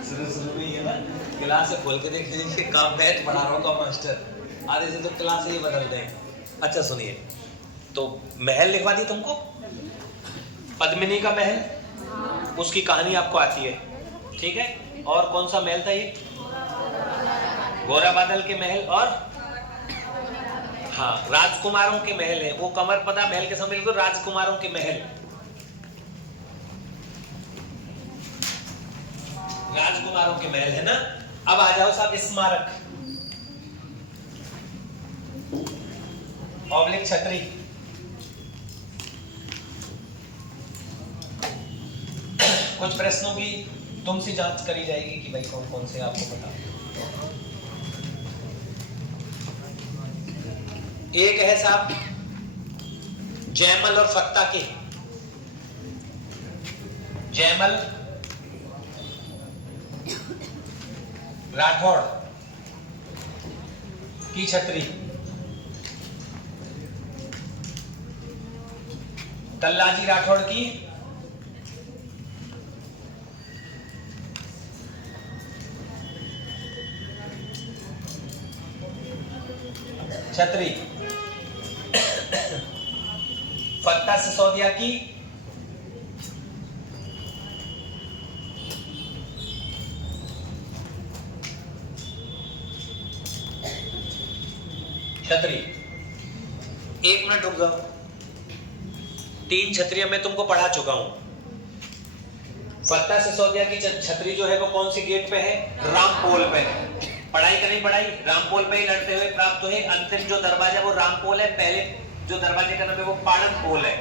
शुरू में ये ना क्लास से खोल के देख लीजिए, काम मैथ पढ़ा रहा हूँ का मास्टर, आधे से तो क्लास ही बदल दें। अच्छा सुनिए, तो महल लिखवा दी तुमको, पद्मिनी का महल, उसकी कहानी आपको आती है, ठीक है। और कौन सा महल था ये? गोरा बादल के महल। और हाँ, राजकुमारों के महल है वो, कमरपदा महल के समय तो राजकुमारों के महल, राजकुमारों के महल है ना। अब आ जाओ साहब, स्मारक ऑब्लिक छतरी। कुछ प्रश्नों की तुमसे जांच करी जाएगी कि भाई कौन कौन से आपको पता। एक है साहब जयमल और फत्ता के, जयमल राठौड़ की छतरी, तल्लाजी राठौड़ की छतरी, फत्ता सिसोदिया की छतरी। एक मिनट रुक जाओ, 3 छतरियां मैं तुमको पढ़ा चुका हूं। फत्ता सिसोदिया की छतरी जो है वो कौन सी गेट पे है? रामपोल पे। पढ़ाई करें, पढ़ाई रामपोल पे ही लड़ते हुए प्राप्त हुए। अंतिम जो दरवाजा वो रामपोल है, पहले जो दरवाजे का नाम है वो पाड़न पोल है,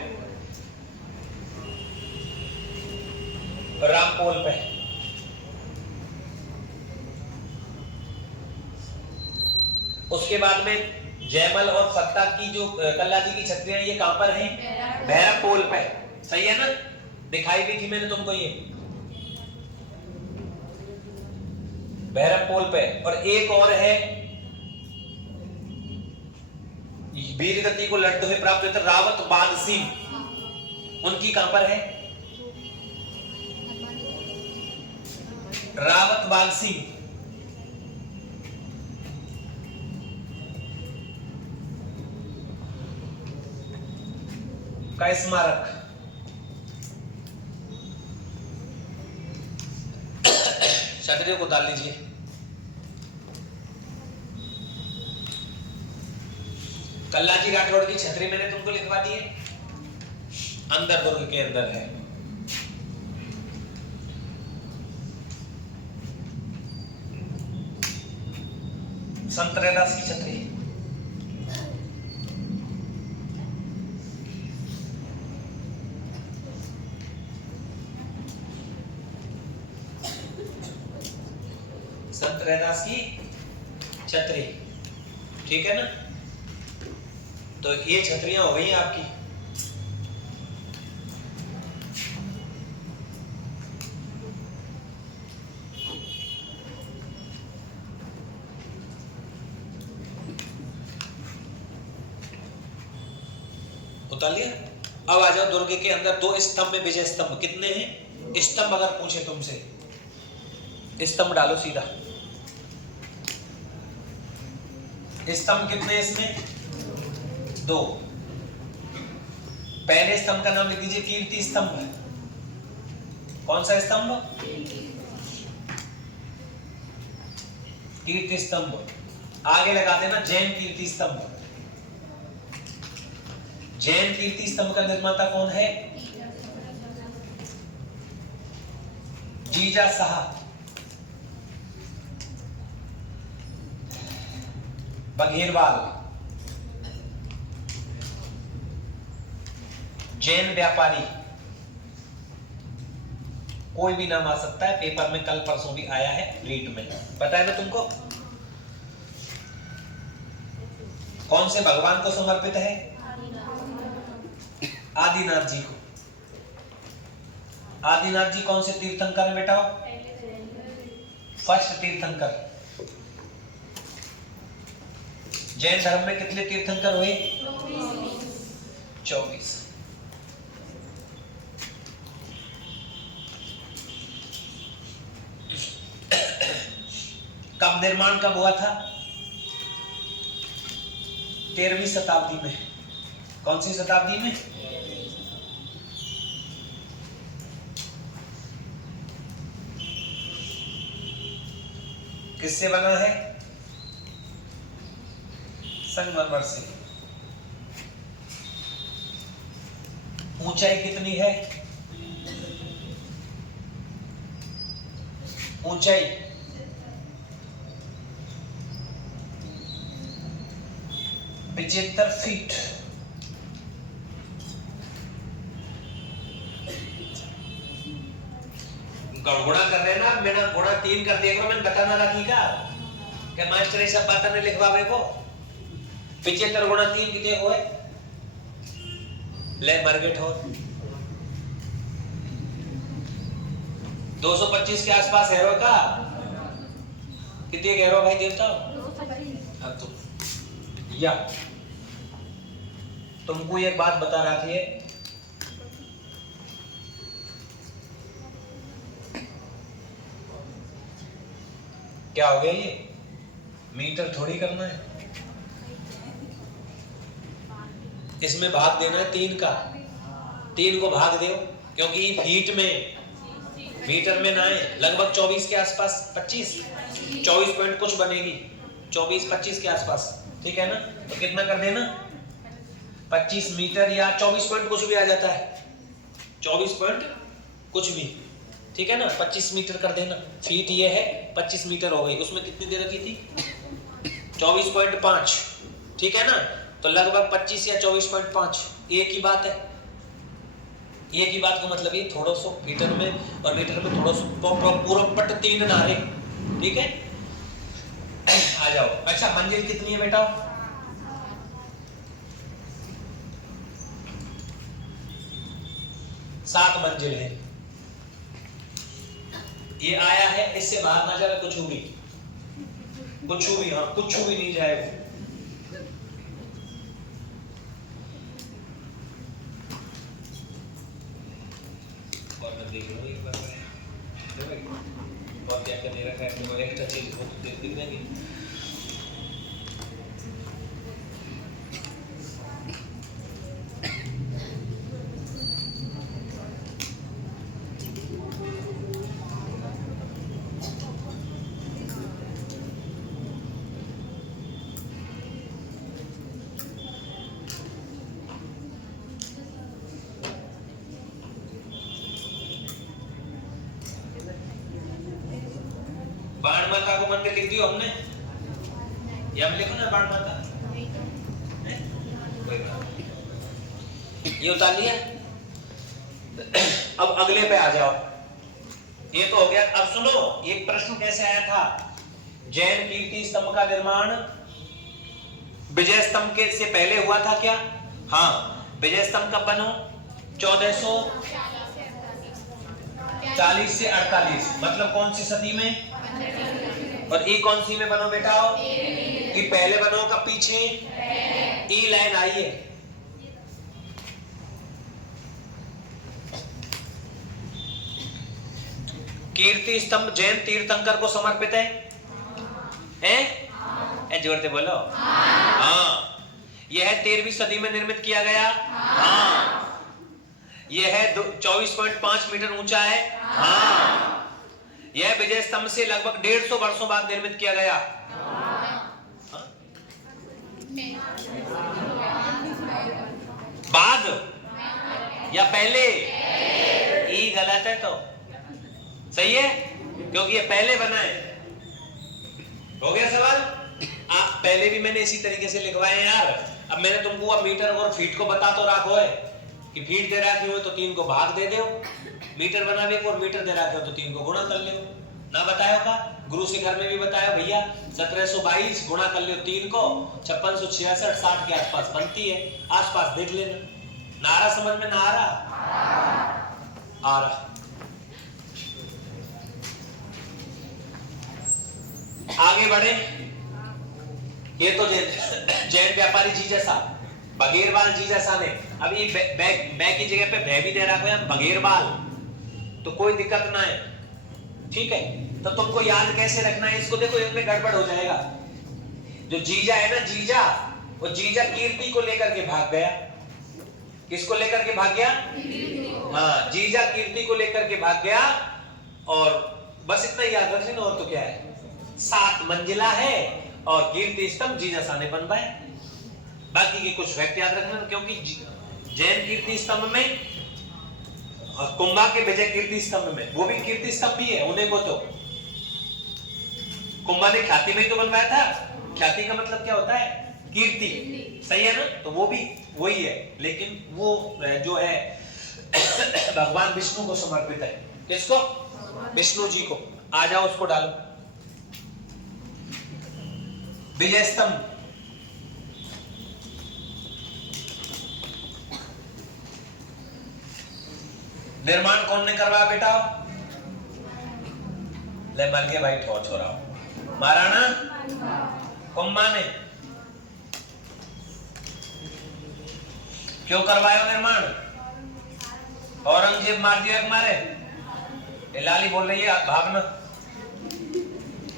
रामपोल पे। उसके बाद में जयमल और फत्ता की जो कल्लाजी की छतरियां ये कहां पर हैं? भैरवपोल पे, सही है ना, दिखाई भी थी मैंने तुमको ये भैरवपोल पे। और एक और है वीर गति को लड़ते हुए प्राप्त हुए थे रावत बाग सिंह, उनकी कहां पर है? रावत बाग सिंह का स्मारक। छतरियों को डाल लीजिए। कल्लाजी राठौड़ की छतरी मैंने तुमको लिखवा दी है, अंदर दुर्ग के अंदर है। संत रैदास की छतरी, संत रैदास की छतरी, ठीक है ना। तो ये छतरियां हो गई आपकी। उतार लिया। अब आ जाओ दुर्ग के अंदर 2 स्तंभ में, विजय स्तंभ कितने हैं? स्तंभ अगर पूछे तुमसे, स्तंभ डालो सीधा। स्तंभ कितने इसमें? 2। पहले स्तंभ का नाम लिख दीजिए कीर्ति स्तंभ। कौन सा स्तंभ? कीर्ति स्तंभ। आगे लगा देना जैन कीर्ति स्तंभ। जैन कीर्ति स्तंभ का निर्माता कौन है? जीजा साहब बघेरवाल, जैन व्यापारी। कोई भी नाम आ सकता है, पेपर में कल परसों भी आया है, रीट में, पता है ना तुमको। कौन से भगवान को समर्पित है? आदिनाथ जी को। आदिनाथ जी कौन से तीर्थंकर है बेटा? फर्स्ट तीर्थंकर। जैन धर्म में कितने तीर्थंकर हुए? 24। कब निर्माण कब हुआ था? 13वीं शताब्दी में। कौन सी शताब्दी में? किससे बना है? संगमरमर से। ऊंचाई कितनी है? ऊंचाई 75 फीट। गुणा कर रहे हैं ना, मैंने गुणा 3 कर दिया करो, मैंने बताना था ठीक है क्या मास्टर ये सब बातें नहीं लिखवावे को। 75 गुणा 3 कितने हुए? ले मार्केट हो 225 के आसपास है रो का। कितने कह रहे हो भाई देवता? अब तुम या तुमको एक बात बता रहा थी, क्या हो गया ये? मीटर थोड़ी करना है, इसमें भाग देना है 3 का। 3 को भाग दो, क्योंकि फीट में मीटर में ना है, लगभग 24 के आसपास, 24 पॉइंट कुछ बनेगी, 24-25 के आसपास, ठीक है ना। तो कितना कर देना? 25 मीटर या 24 पॉइंट कुछ भी आ जाता है, 24 पॉइंट कुछ भी, ठीक है ना। 25 मीटर कर देना। फीट ये है, 25 मीटर हो गई। उसमें कितनी दे रखी थी? 24.5, ठीक है ना। तो लगभग 25 या 24.5 एक ही बात है। एक ही बात का मतलब ये थोड़ा सो मीटर में और मीटर में थोड़ा सो पूरा पट 3 नारे, ठीक है। आ जाओ। अच्छा मंजिल कितनी है बेटा? 7 मंजिल है। ये आया है, इससे बाहर ना जाए कुछ भी, कुछ भी, हाँ कुछ भी नहीं जाएगा। देख लो एक बार बहुत क्या क्या दे रखा है, अपने को एक्स्ट्रा चीज बहुत देख देंगे। बाण माता को मंदिर लिख दियो हमने, या हम लिखो ना बाण माता, ये उतार लिया। अब अगले पे आ जाओ। ये तो हो गया। अब सुनो, एक प्रश्न कैसे आया था? जैन कीर्ति स्तंभ का निर्माण विजय स्तंभ के से पहले हुआ था क्या? हाँ। विजय स्तंभ कब बनो? 1440 से 48, मतलब कौन सी सदी में? और ई कौन सी में बनो बेटा? कि पहले बनो का पीछे? ई लाइन आई है। कीर्ति स्तंभ जैन तीर्थंकर को समर्पित है, हैं? जोर से बोलो। हाँ। यह 13वीं सदी में निर्मित किया गया। हाँ। यह 24.5 मीटर ऊंचा है। हाँ। यह विजय स्तंभ से लगभग 150 वर्षों बाद निर्मित किया गया। बाद या पहले? ई गलत है तो सही है, क्योंकि ये पहले बना है। हो गया सवाल? आप पहले भी मैंने इसी तरीके से लिखवाए यार। अब मैंने तुमको अब मीटर और फीट को बता तो रखो है कि फीट दे रखी हो तो 3 को भाग दे दो, मीटर बनाने को और मीटर दे रखे हो तो 3 को गुणा कर लो। ना बताया का? गुरु शिखर में भी बताया भैया, 1722 गुणा कर लो 3 को, 5666 60 के आसपास बनती है। आसपास देख लेना। नारा समझ में ना आ रहा? आ रहा। आगे बढ़े। ये तो जैन व्यापारी जी जैसा, बगेरवाल जी जैसा ने। अब ये बै की जगह पे भै भी दे रहा है बगेरवाल, तो कोई दिक्कत ना है, ठीक है। तो तुमको याद कैसे रखना है इसको, देखो इसमें गड़बड़ हो जाएगा। जो जीजा है ना, जीजा, वो जीजा कीर्ति को लेकर के भाग गया। किसको लेकर के भाग गया? हाँ, जीजा कीर्ति को लेकर के भाग गया। और बस इतना याद रख लेना, और तो क्या है, 7 मंजिला है और कीर्ति स्तंभ जीजा साने बनवाए। बाकी के कुछ फैक्ट याद रखना, क्योंकि जैन कीर्ति स्तंभ में और कुंभा के विजय कीर्ति स्तंभ में, वो भी कीर्ति स्तंभ ही है। उन्हें को तो कुंभा ने ख्याति में तो बनवाया था। ख्याति का मतलब क्या होता है? कीर्ति, सही है ना? तो वो भी वही है, लेकिन वो जो है भगवान विष्णु को समर्पित है। किसको? विष्णु जी को। आ जाओ उसको डालो। विजय स्तंभ, निर्माण कौन ने करवाया बेटा? ले मर गए भाई, ठो छोरा महाराणा कुंभा ने। क्यों करवाया निर्माण? औरंगजेब मार दिया हमारे। लाली बोल रही है भागना।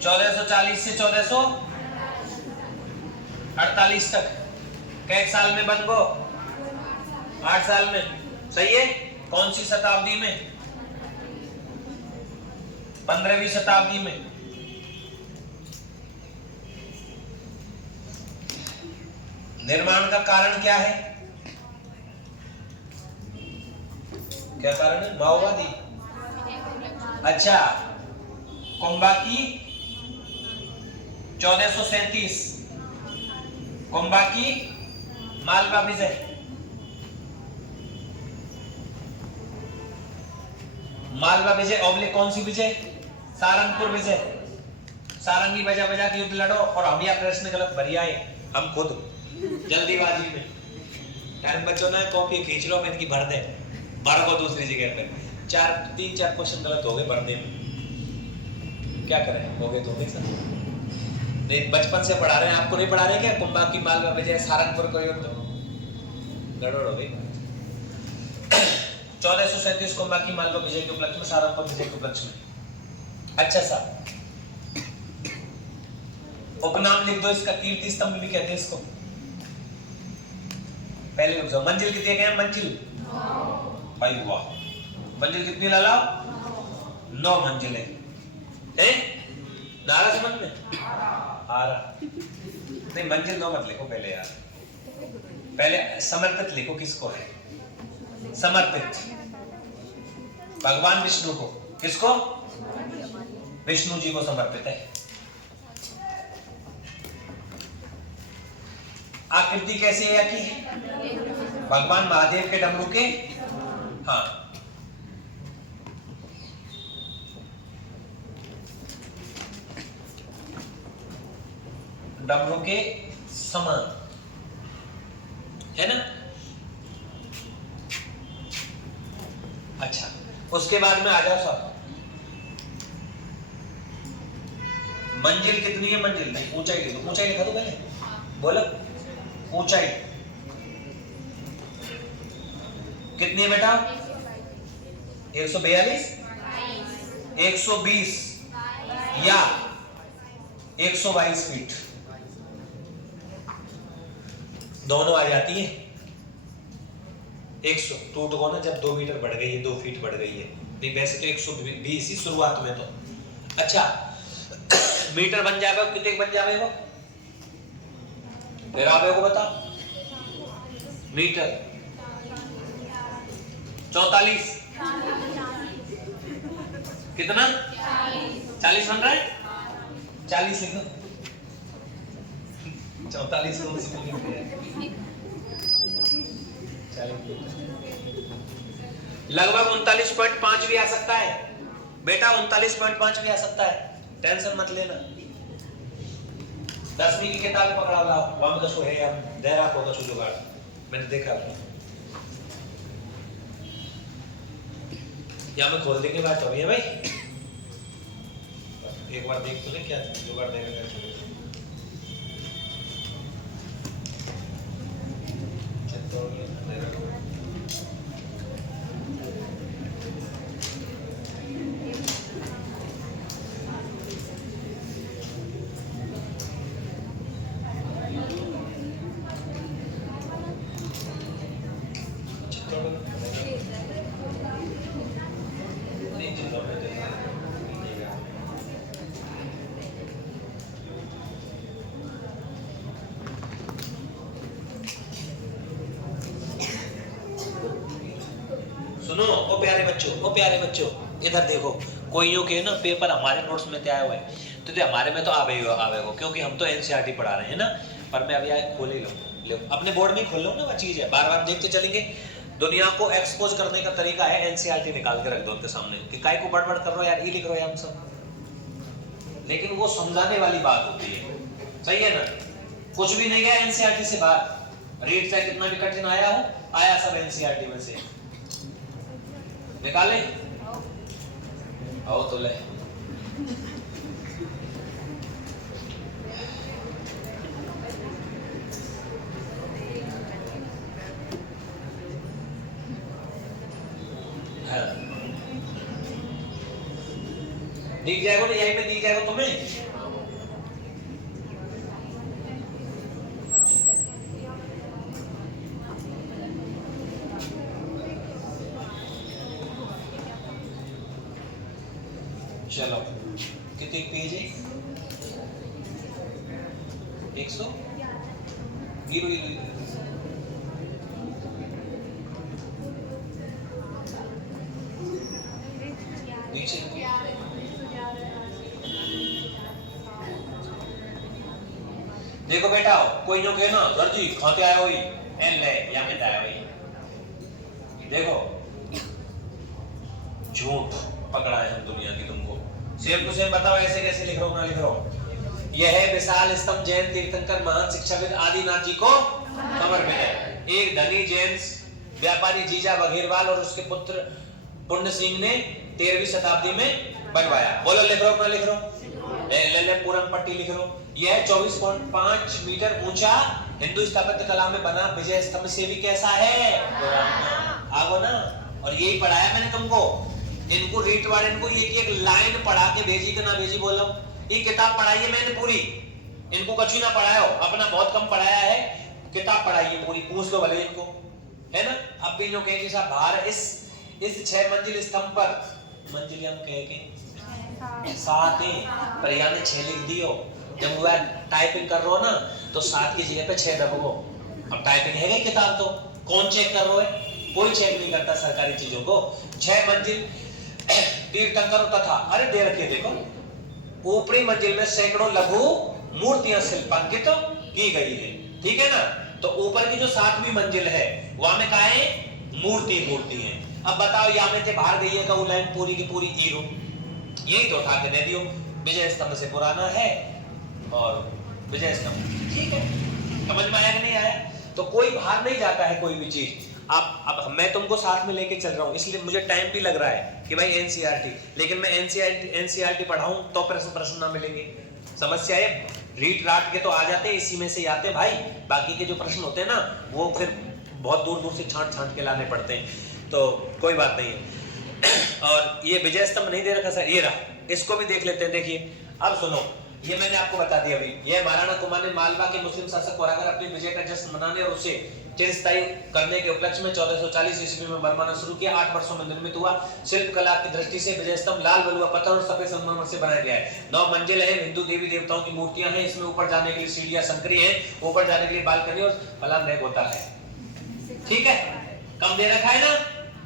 1440 से 1448 तक कई साल में बन गो? 8 साल में, सही है। कौन सी शताब्दी में? 15वीं शताब्दी में। निर्माण का कारण क्या है? क्या कारण है? माओवादी। अच्छा, कुंभा की 1437, कुंभा की मालवा विजय। मालवा विजय ओब्लिक कौन सी विजय? सारंगपुर विजय। सारंगी बजा बजा के युद्ध लड़ो और हम या प्रश्न गलत भरी आए, हम खुद जल्दीबाजी में। टाइम बच्चों ने कॉपी खींच लो, मैं इनकी भर दे, भर को दूसरी जगह पर। 3-4 क्वेश्चन गलत हो गए भरने में, क्या करें, हो गए तो नहीं। बचपन से पढ़ा रहे हैं, आपको नहीं पढ़ा रहे क्या? कुंभा की मालवा विजय, सारंगपुर को युद्ध, गड़बड़ हो गई। 1437 कुंभा की मालवा विजय के उपलक्ष्य में, सारंगपुर विजय के उपलक्ष्य में। अच्छा सा उपनाम लिख दो इसका, कीर्ति स्तंभ भी कहते हैं इसको। पहले रुक जाओ, मंजिल कितने गए? मंजिल भाई वाह, मंजिल कितनी लाला? 9 मंजिल है। नारा समझ में आ रहा? नहीं, मंजिल 9 मत लिखो पहले यार, पहले समर्पित लिखो। किसको है समर्पित? भगवान विष्णु को। किसको? विष्णु जी को समर्पित है। आकृति कैसी है की? भगवान महादेव के डमरू के, हाँ, डमरू के समान है ना। अच्छा, उसके बाद में आ जाओ सब। मंजिल कितनी है? मंजिल नहीं, ऊंचाई लिखो। ऊंचाई लिखा दो पहले, बोलो ऊंचाई कितनी है बेटा? 142, 120 या 122 फीट, दोनों आ जाती है। 100 टूट गो ना, जब 2 मीटर बढ़ गई है, 2 फीट बढ़ गई है। नहीं, वैसे तो 120 ही शुरुआत में तो। अच्छा, मीटर बन जाएगा, कितने बन जाएगा? फिर आप को बताओ। मीटर 44, कितना? 40 बन रहा है। 40 लिखो। 44 को लगभग 39.5 भी आ सकता है बेटा, 39.5 भी आ सकता है, टेंशन मत लेना। 10वीं की किताब पकड़ा लाओ, वहां में कसो है या देरा को कसो जुगाड़, मैंने देखा। यहाँ में खोल देंगे बात हो रही है भाई, एक बार देख तो ले क्या जुगाड़ देगा। बच्चों, ओ प्यारे बच्चों, इधर देखो, कोई यूं के ना पेपर हमारे नोट्स में तय आए हुए तो हमारे में तो आवेगो क्योंकि हम तो एनसीईआरटी पढ़ा रहे हैं ना। पर मैं अभी खोल ही लो, अपने बोर्ड में ही खोल लो ना, वो चीज है, बार बार देखते चलेंगे। दुनिया को एक्सपोज करने का तरीका है एनसीईआरटी निकाल के रख दो उनके सामने कि काय को बड़बड़ कर रहे हो यार, ये लिख रहे हो हम सब, लेकिन वो समझाने वाली बात होती है, सही है ना। कुछ भी नहीं गया एनसीईआरटी से बाहर, रीड चाहे कितना भी कठिन आया हो, आया सब एनसीईआरटी में से, निकाले आओ तो ले। दिख जाएगा ना, यहीं में दिख जाएगा तुम्हें। चलो कितने पेज है? 100 देखो बेटा, कोई जो कहे ना सर जी खाते आए हुई एन ले या में आए हुई, देखो झूठ पकड़ा है हम दुनिया की, तुमको सेम टू सेम बताओ ऐसे कैसे लिख रहा हूं ना लिख रहा हूं। यह है विशाल स्तंभ जैन तीर्थंकर महान शिक्षाविद आदिनाथ जी को समर्पित है। एक धनी जैन व्यापारी जीजा बघेरवाल और उसके पुत्र पुण्य सिंह ने 13वीं शताब्दी में बनवाया। बोलो लिख रहा हूं ना लिख रहा हूं? पूरम पट्टी लिख रहा हूं। यह 24.5 मीटर ऊंचा हिंदू स्थापत्य कला में बना विजय स्तंभ से भी कैसा है? आगो ना। और यही पढ़ाया मैंने तुमको, इनको रीट वाले इनको एक लाइन पढ़ा के भेजी कि ना भेजी बोलो। ये किताब पढ़ाई है मैंने पूरी, इनको कुछ ही ना पढ़ाया हो, अपना बहुत कम पढ़ाया है, किताब पढ़ाई है पूरी, पूछ लो भले इनको, है ना। अब भी जो कहे साहब बाहर इस 6 मंजिल स्तंभ पर, मंजिल हम कहे के 7 है पर यानी 6 लिख दियो। जब मोबाइल टाइपिंग कर रहे हो ना तो 7 की जगह पे 6 दबो। अब टाइपिंग है किताब तो कौन चेक कर रहा है? कोई चेक नहीं करता सरकारी चीजों को। 6 मंजिल तीर्थंकर तथा, अरे दे रखिए देखो, ऊपरी मंजिल में सैकड़ों लघु मूर्तियां शिल्पांकित की गई है, ठीक है ना। तो ऊपर की जो 7वीं मंजिल है वहां में क्या है? मूर्ति है। अब बताओ यहाँ में बाहर गई है का वो लाइन पूरी की पूरी हीरो, यही तो उठा के दे दियो। विजय स्तंभ से पुराना है और विजय स्तंभ, ठीक है, समझ में आया कि नहीं आया? तो कोई बाहर नहीं जाता है कोई भी चीज। अब मैं तुमको साथ में लेके चल रहा हूँ, इसलिए मुझे टाइम भी लग रहा है कि भाई एनसीईआरटी, लेकिन मैं एनसीईआरटी पढ़ाऊं तो प्रश्न ना मिलेंगे। समस्या है रीड राट के तो आ जाते हैं, इसी में से आते हैं भाई, बाकी के जो प्रश्न होते हैं ना वो फिर बहुत दूर दूर से छांट के लाने पड़ते हैं, तो कोई बात नहीं है। और ये विजय स्तंभ नहीं दे रखा सर, ये रहा, इसको भी देख लेते हैं। देखिए अब सुनो, ये मैंने आपको बता दिया अभी, ये महाराणा कुमार ने मालवा के मुस्लिम शासक को हराकर अपने विजय का जश्न मनाने और उसे चिरस्थायी करने के उपलक्ष्य में 1440 ईस्वी में बनवाना शुरू किया। 8 वर्षों में निर्मित हुआ। शिल्प कला की दृष्टि से विजय स्तंभ लाल बलुआ पत्थर और सफेद संगमरमर से बनाया गया है। 9 मंजिल है, हिंदू देवी देवताओं की मूर्तियां हैं, इसमें ऊपर जाने के लिए सीढ़ियां संकरी हैं, ऊपर जाने के लिए बालकनी और फलाम रैक होता है, ठीक है, कम दे रखा है ना।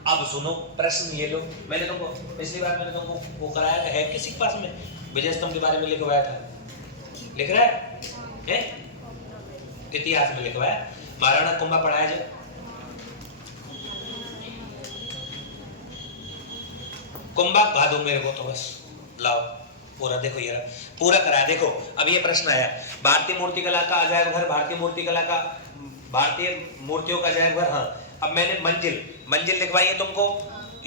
अब सुनो प्रश्न ये लो, मैंने तुमको पिछली बार मैंने तुमको वो कराया है किसी के पास में विजय स्तंभ के बारे में लिखवाया था, लिख रहा है? इतिहास में लिखवाया, महाराणा कुंभा पढ़ाया जाए। कुंभा गा दो मेरे को तो बस, लाओ पूरा, देखो ये पूरा कराया। देखो अब ये प्रश्न आया, भारतीय मूर्तिकला का अजायब घर, भारतीय मूर्तिकला का, भारतीय मूर्तियों का अजायब घर। हाँ, अब मैंने मंजिल लिखवाई है तुमको,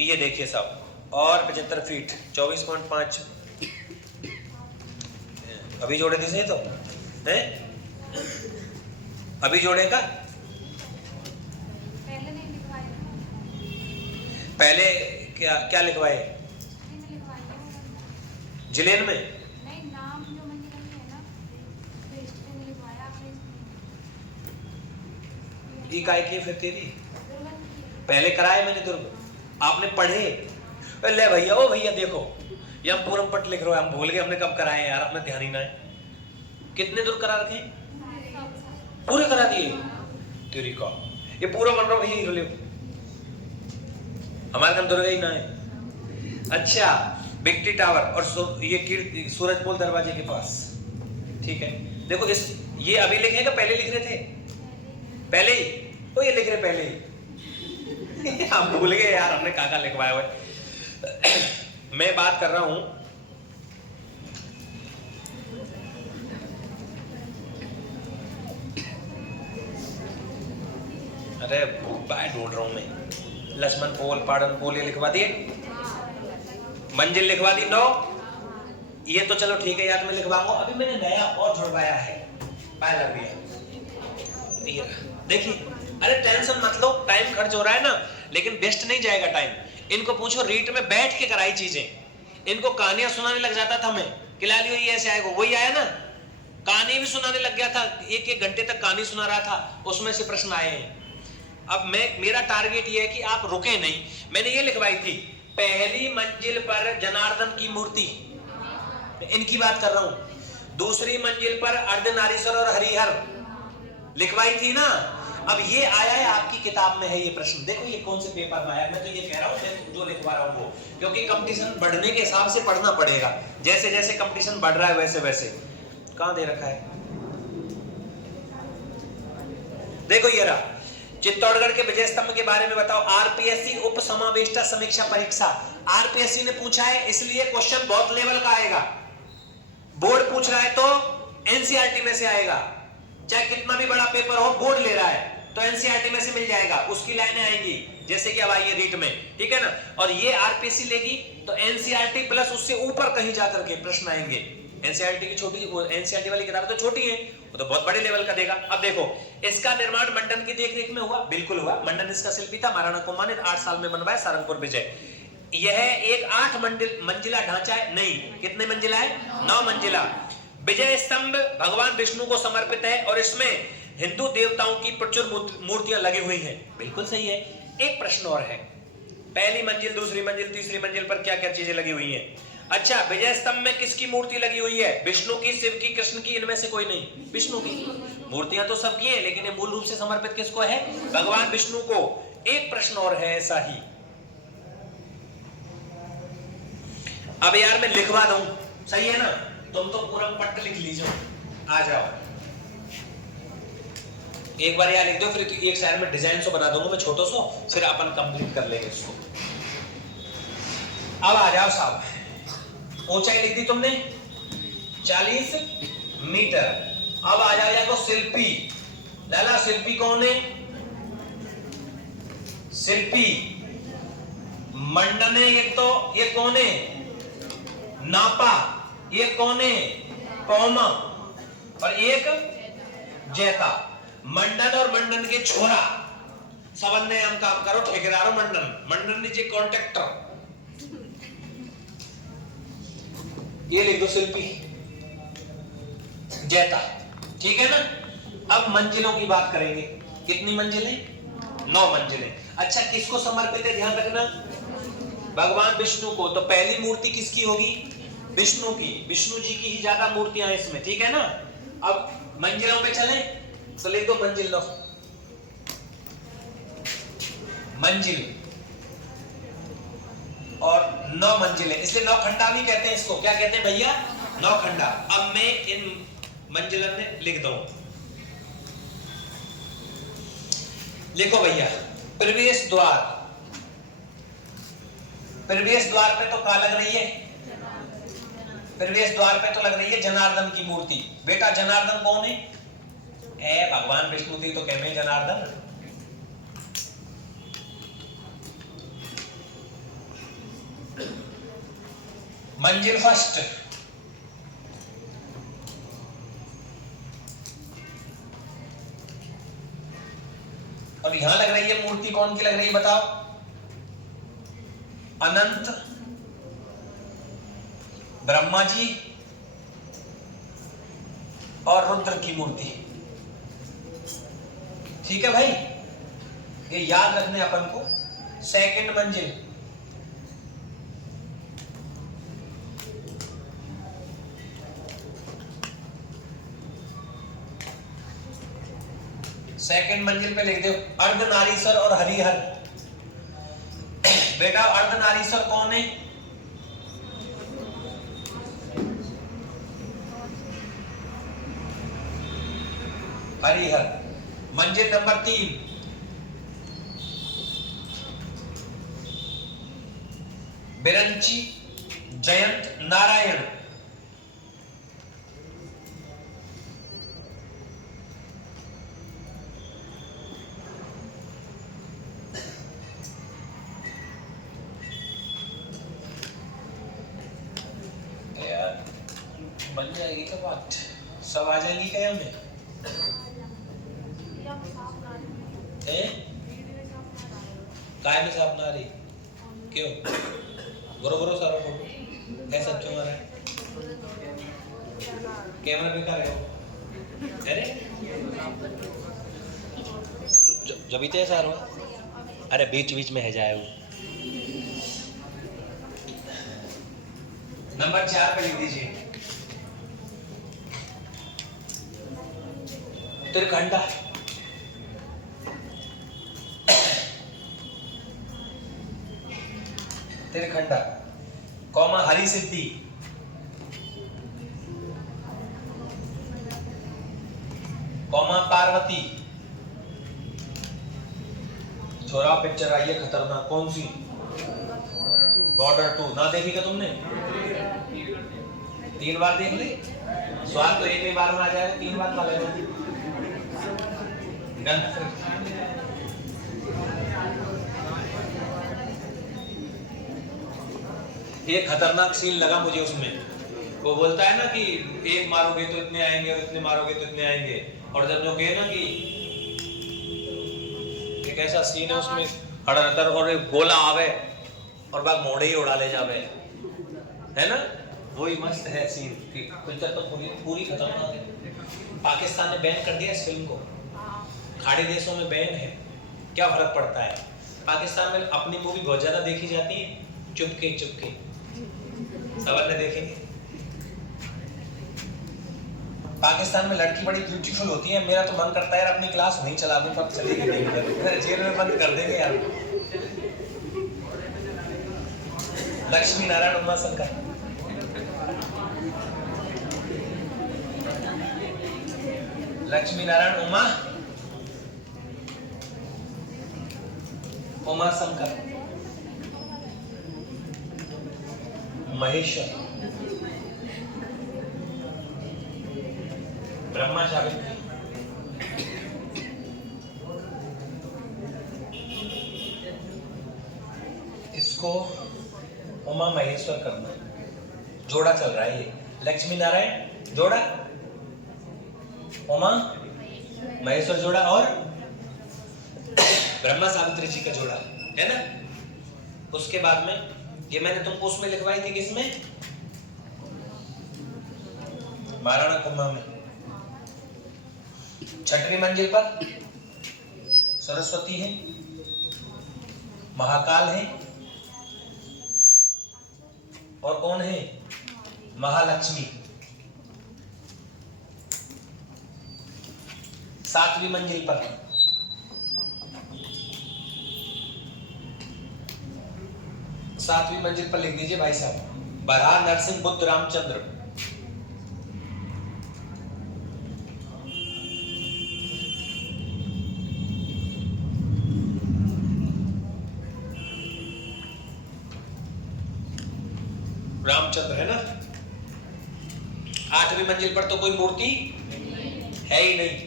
ये देखिए साहब, और 75 फीट 24.5 अभी जोड़े थे तो है, अभी जोड़ेगा, पहले क्या लिखवाए? जिलेन में नहीं, नाम जो मंजिल है ना रजिस्टर में लिखवाया आपने। ये काय की फिर तेरी पहले कराए मैंने दुर्ग, आपने पढ़े? ले भैया, ओ भैया देखो, ये हम पूरम पट लिख रहे हो, हम भूल गए हमने कब कराए हैं यार, अपने ध्यान ही ना है। कितने दूर करा रखे? पूरे करा दिए तेरी का, ये पूरा बन रहा भैया, हमारे नाम दुर्गा ही ना है। अच्छा, विक्ट्री टावर और ये सूरजपोल दरवाजे के पास। ठीक है, देखो इस ये अभी लिखे का पहले लिख रहे थे? पहले ही तो ये लिख रहे पहले ही हम भूल गए यार, हमने कहाँ लिखवाया हुआ है। मैं बात कर रहा हूं अरे बाय ढूंढ रहा हूं मैं। लक्ष्मण पोल, पाड़न पोल ये लिखवा दिए, मंजिल लिखवा दी 9। ये तो चलो ठीक है यार, मैं लिखवाऊंगा। अभी मैंने नया और जुड़वाया है, पहला भी है, देखिए। अरे टेंशन मत लो, टाइम खर्च हो रहा है ना, लेकिन वेस्ट नहीं जाएगा टाइम। इनको पूछो रीट में बैठ के कराई चीजें, इनको कहानियां सुनाने लग जाता था मैं, खिलाली हुई ऐसे आएगा, वही आया ना, कहानी भी सुनाने लग गया था, एक एक घंटे तक कहानी सुना रहा था, उसमें से प्रश्न आए हैं। अब मेरा टारगेट ये है कि आप रुके नहीं। मैंने ये लिखवाई थी, पहली मंजिल पर जनार्दन की मूर्ति, इनकी बात कर रहा हूं। दूसरी मंजिल पर अर्धनारीश्वर और हरिहर लिखवाई थी ना। अब ये आया है आपकी किताब में है ये प्रश्न, देखो ये कौन से पेपर में आया। मैं तो ये कह रहा हूं जो लिखवा रहा हूं वो, क्योंकि कंपटीशन बढ़ने के हिसाब से पढ़ना पड़ेगा। जैसे जैसे कंपटीशन बढ़ रहा है वैसे वैसे। कहां दे रखा है, देखो ये रहा। चित्तौड़गढ़ के विजय स्तंभ के बारे में बताओ। आरपीएससी उप समावेष्टा समीक्षा परीक्षा, आरपीएससी ने पूछा है, इसलिए क्वेश्चन बहुत लेवल का आएगा। बोर्ड पूछ रहा है तो एनसीईआरटी में से आएगा, चाहे कितना भी बड़ा पेपर हो, बोर्ड ले रहा है तो एनसीईआरटी में से मिल जाएगा, उसकी लाइनें आएंगी, जैसे कि अब आई है रीट में, ठीक है ना। और ये आरपीएससी लेगी तो एनसीईआरटी प्लस उससे ऊपर कहीं जाकर के प्रश्न आएंगे। एनसीईआरटी की छोटी, एनसीईआरटी वाली किताबें तो छोटी है, वो तो बहुत बड़े लेवल का देगा। अब देखो, इसका निर्माण मंडन की देखरेख में हुआ, बिल्कुल हुआ। मंडन इसका शिल्पी था, महाराणा कुंभा ने 8 साल में बनवाया, सारंगपुर विजय। यह एक 8 मंजिला ढांचा है, नहीं कितने मंजिला है, 9 मंजिला। विजय स्तंभ भगवान विष्णु को समर्पित है और इसमें हिंदू देवताओं की प्रचुर मूर्तियां लगी हुई हैं, बिल्कुल सही है। एक प्रश्न और है, पहली मंजिल, दूसरी मंजिल, तीसरी मंजिल पर क्या क्या चीजें लगी हुई हैं? अच्छा, विजय स्तंभ में किसकी मूर्ति लगी हुई है? विष्णु की, शिव की, कृष्ण की, इनमें से कोई नहीं, विष्णु की। मूर्तियां तो सबकी है, लेकिन ये मूल रूप से समर्पित किसको है? भगवान विष्णु को। एक प्रश्न और है ऐसा ही, अब यार मैं लिखवा दूं, सही है ना, तुम तो पूरा पट्ट लिख लीजिए, आ जाओ एक बार यार लिख दो, फिर एक साइड में डिजाइन सो बना दूंगा मैं छोटो सो, फिर अपन कंप्लीट कर लेंगे इसको। अब आ जाओ साहब, ऊंचाई लिख दी तुमने 40 मीटर। अब आ जाओ यार, शिल्पी, लाला शिल्पी कौन है? शिल्पी मंडन है, ये तो ये कौन है? नापा, ये कौन है? कौमा, और एक जैता। मंडन और मंडन के छोरा सबने हम काम करो, ठेकेदारों मंडन, मंडन नीचे कॉन्ट्रैक्टर। ये लिख दो शिल्पी, जैता, ठीक है ना। अब मंजिलों की बात करेंगे, कितनी मंजिलें? 9 मंजिलें। अच्छा, किसको समर्पित है, ध्यान रखना, भगवान विष्णु को। तो पहली मूर्ति किसकी होगी? विष्णु की, विष्णु जी की ही ज्यादा मूर्तियां हैं इसमें, ठीक है ना। अब मंजिलों पे चलें तो लिख दो मंजिल 9, मंजिल और 9 मंजिलें, इसलिए 9 खंडा भी कहते हैं इसको। क्या कहते हैं भैया? 9 खंडा। अब मैं इन मंजिलों में लिख दूं, लिखो भैया, प्रवेश द्वार, प्रवेश द्वार पे तो क्या लग रही है? प्रवेश द्वार पे तो लग रही है जनार्दन की मूर्ति। बेटा जनार्दन कौन है? भगवान विष्णु थी तो कह में जनार्दन। मंजिल फर्स्ट, और यहां लग रही है मूर्ति, कौन की लग रही है बताओ? अनंत, ब्रह्मा जी और रुद्र की मूर्ति, ठीक है भाई, ये याद रखने अपन को। सेकंड मंजिल, सेकंड मंजिल पे लिख दो अर्धनारीश्वर और हरिहर। बेटा अर्धनारीश्वर कौन है? हरिहर। मंजिल नंबर 3, बिरंची जयंत नारायण। यार बन जाएगी क्या बात? सब आ जाएंगी क्या हमें? काय में साफ ना रही? क्यों? बरो सारा फोटो ऐसा क्यों आ रहा है? कैमरा पे कर रहे हो? अरे जब इतने ऐसा रहा, अरे बीच बीच में है जाए वो। नंबर 4 पे लिख दीजिए त्रिखंडा। त्रिखंडा कौमा हरि सिद्धि, कौमा पार्वती। छोरा पिक्चर आई है खतरनाक, कौन सी? बॉर्डर 2 ना देखी क्या तुमने? 3 बार देख ली। स्वाद तो एक ही बार में आ जाएगा, 3 बार खा लेना। ये खतरनाक सीन लगा मुझे उसमें। वो बोलता है ना कि एक मारोगे तो इतने आएंगे और इतने मारोगे तो इतने आएंगे, और जब जो कहे ना कि एक ऐसा सीन है उसमें हड़तर और एक गोला आवे और बाग मोड़े ही उड़ा ले जावे, है ना? वही मस्त है सीन। पिक्चर तो पूरी खतरनाक है। पाकिस्तान ने बैन कर दिया इस फिल्म को, खाड़ी देशों में बैन है। क्या फर्क पड़ता है? पाकिस्तान में अपनी मूवी बहुत ज्यादा देखी जाती है, चुपके चुपके। सवाल ने देखेंगे पाकिस्तान में लड़की बड़ी ब्यूटीफुल होती है। मेरा तो मन करता है यार अपनी क्लास वहीं चला दूं, पर चलेगी नहीं, जेल में बंद कर देंगे यार। लक्ष्मी नारायण उमा शंकर, लक्ष्मी नारायण उमा शंकर, महेश्वर, ब्रह्मा सावित्री, इसको उमा महेश्वर करना। जोड़ा चल रहा है ये, लक्ष्मी नारायण जोड़ा, उमा महेश्वर जोड़ा, और ब्रह्मा सावित्री जी का जोड़ा, है ना? उसके बाद में ये मैंने तुमको उसमें लिखवाई थी, किसमें? महाराणा कुंभा में। 6वीं मंजिल पर सरस्वती है, महाकाल है, और कौन है? महालक्ष्मी। 7वीं मंजिल पर लिख दीजिए भाई साहब, बराह नरसिंह बुद्ध रामचंद्र। रामचंद्र है ना? 8वीं मंजिल पर तो कोई मूर्ति है ही नहीं।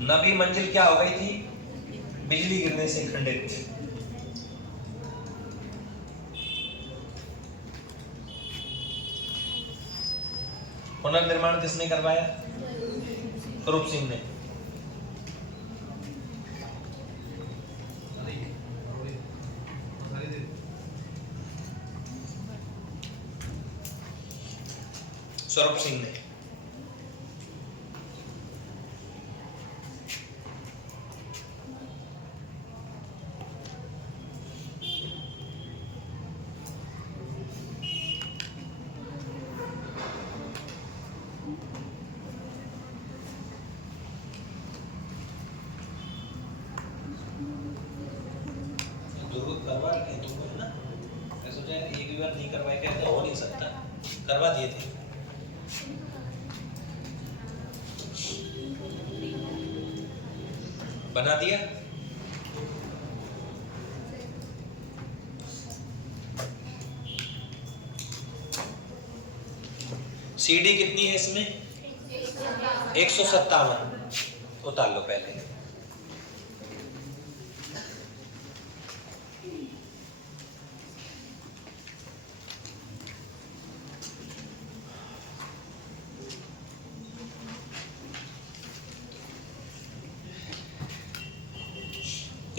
नवी मंजिल क्या हो गई थी? बिजली गिरने से खंडित। पुनर्निर्माण किसने करवाया? स्वरूप सिंह ने। स्वरूप सिंह ने। करवा दिए थे। बना दिया। सीडी कितनी है इसमें? 157। उतार लो पहले।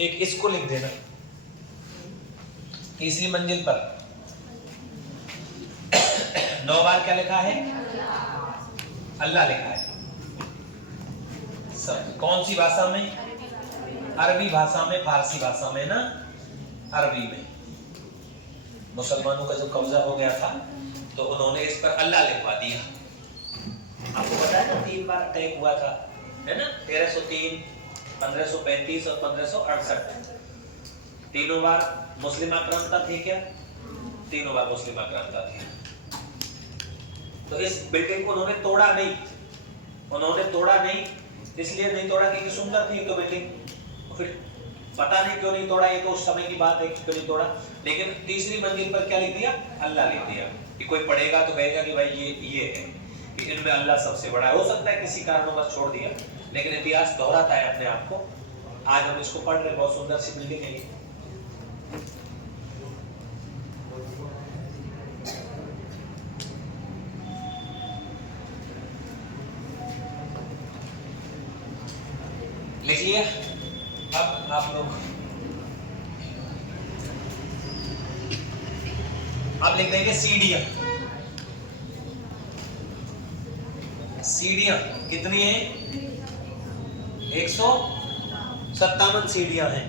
एक इसको लिख देना, तीसरी मंजिल पर 9 बार क्या लिखा है? अल्लाह लिखा है। सब कौन सी भाषा में? अरबी भाषा में, फारसी भाषा में ना, अरबी में। मुसलमानों का जब कब्जा हो गया था तो उन्होंने इस पर अल्लाह लिखवा दिया। आपको पता है ना 3 बार अटैक हुआ था, है ना? 1303, 1535 और 1568। तीनों बार मुस्लिम आक्रांता थे क्या? तीनों बार मुस्लिम आक्रांता थे। तो इस बिल्डिंग को उन्होंने तोड़ा नहीं, इसलिए नहीं तोड़ा क्योंकि सुंदर थी तो बिल्डिंग। फिर पता नहीं क्यों नहीं तोड़ा, ये तो उस समय की बात है क्यों नहीं तोड़ा। लेकिन तीसरी मंजिल पर क्या लिख दिया? अल्लाह लिख दिया कि कोई पढ़ेगा तो कहेगा कि भाई ये है कि इनमें अल्लाह सबसे बड़ा है। हो सकता है किसी कारणवश छोड़ दिया, लेकिन इतिहास दोहराता है अपने आप को। आज हम इसको पढ़ रहे, बहुत सुंदर सी बिल्डिंग है ये। लिख लिया? अब आप लोग आप लिख देंगे सीढ़ियां। सीढ़ियां कितनी है? 157 सीढ़ियां हैं।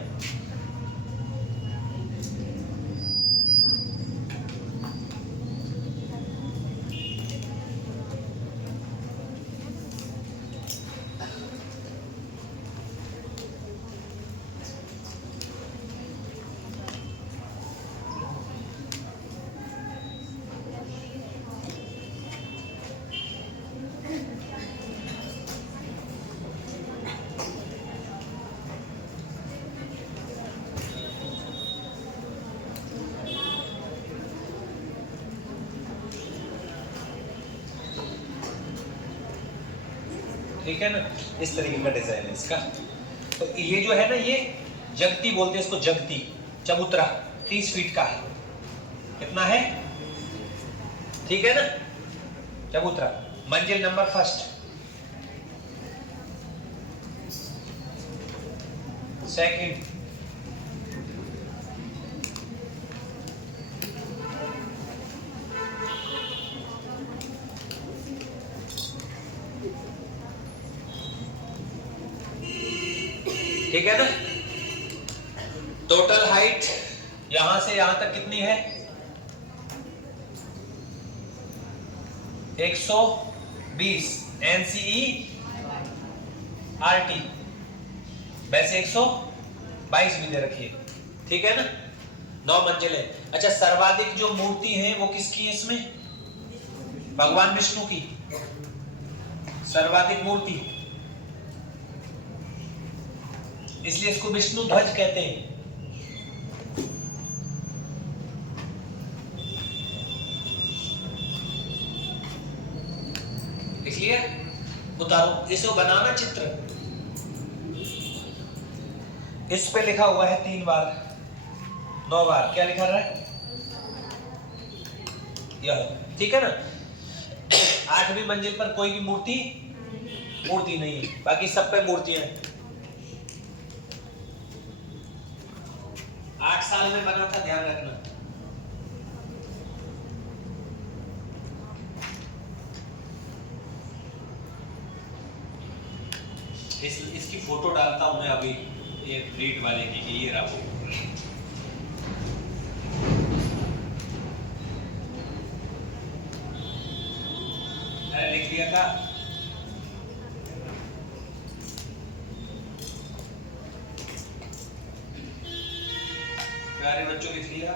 ठीक है ना? इस तरीके का डिजाइन है इसका। तो ये जो है ना, ये जगती बोलते हैं इसको, जगती चबूतरा 30 फीट का है। कितना है? ठीक है ना? चबूतरा। मंजिल नंबर फर्स्ट, सेकंड, ठीक है ना? टोटल हाइट यहां से यहां तक कितनी है? 120 NCERT, वैसे 122 भी दे रखी है। ठीक है ना? 9 मंजिल है। अच्छा, सर्वाधिक जो मूर्ति है वो किसकी है इसमें? भगवान विष्णु की सर्वाधिक मूर्ति, इसलिए इसको विष्णु ध्वज कहते हैं। इसलिए उतारो, इसको बनाना चित्र। इस पे लिखा हुआ है 3 बार 9 बार, क्या लिखा रहा है? यह, ठीक है ना? 8वीं मंजिल पर कोई भी मूर्ति नहीं है, बाकी सब पे मूर्तियां हैं। 8 साल में बना था, ध्यान रखना। इसकी फोटो डालता हूं मैं अभी, एक रीड वाले की, कि ये रहा वो। अरे लिख लिया था। प्यारे बच्चों, लिख लिया?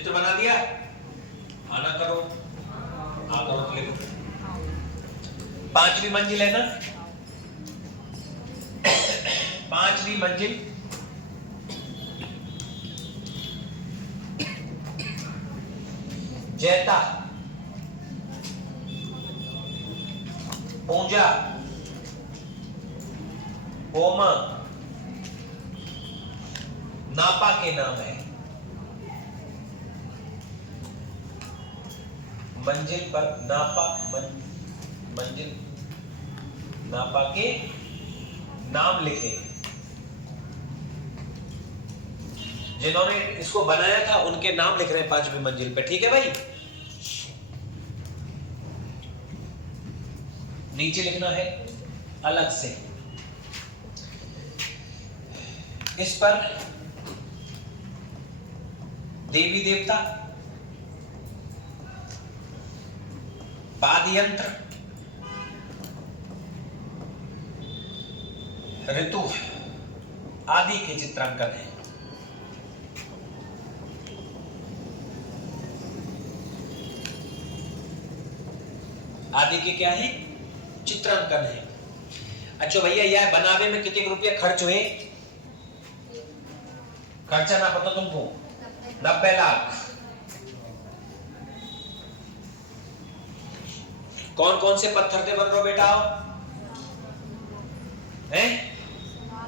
चित्र बना दिया? आना करो, आ करो तो लिखो। 5वीं मंजिल है ना? 5वीं मंजिल जैता, पूंजा, ओमा, नापा के नाम है। मंजिल पर नापा, मंजिल नापा के नाम लिखे। जिन्होंने इसको बनाया था उनके नाम लिख रहे हैं 5वीं मंजिल पे। ठीक है भाई? नीचे लिखना है अलग से। इस पर देवी देवता, वाद्य यंत्र, ऋतु आदि के चित्रांकन है। आदि के क्या है? चित्रांकन है। अच्छा भैया, यह बनाने में कितने रुपये खर्च हुए? खर्चा ना पता तुमको? 90 लाख। कौन कौन से पत्थर से बन रहे हो बेटा? हैं?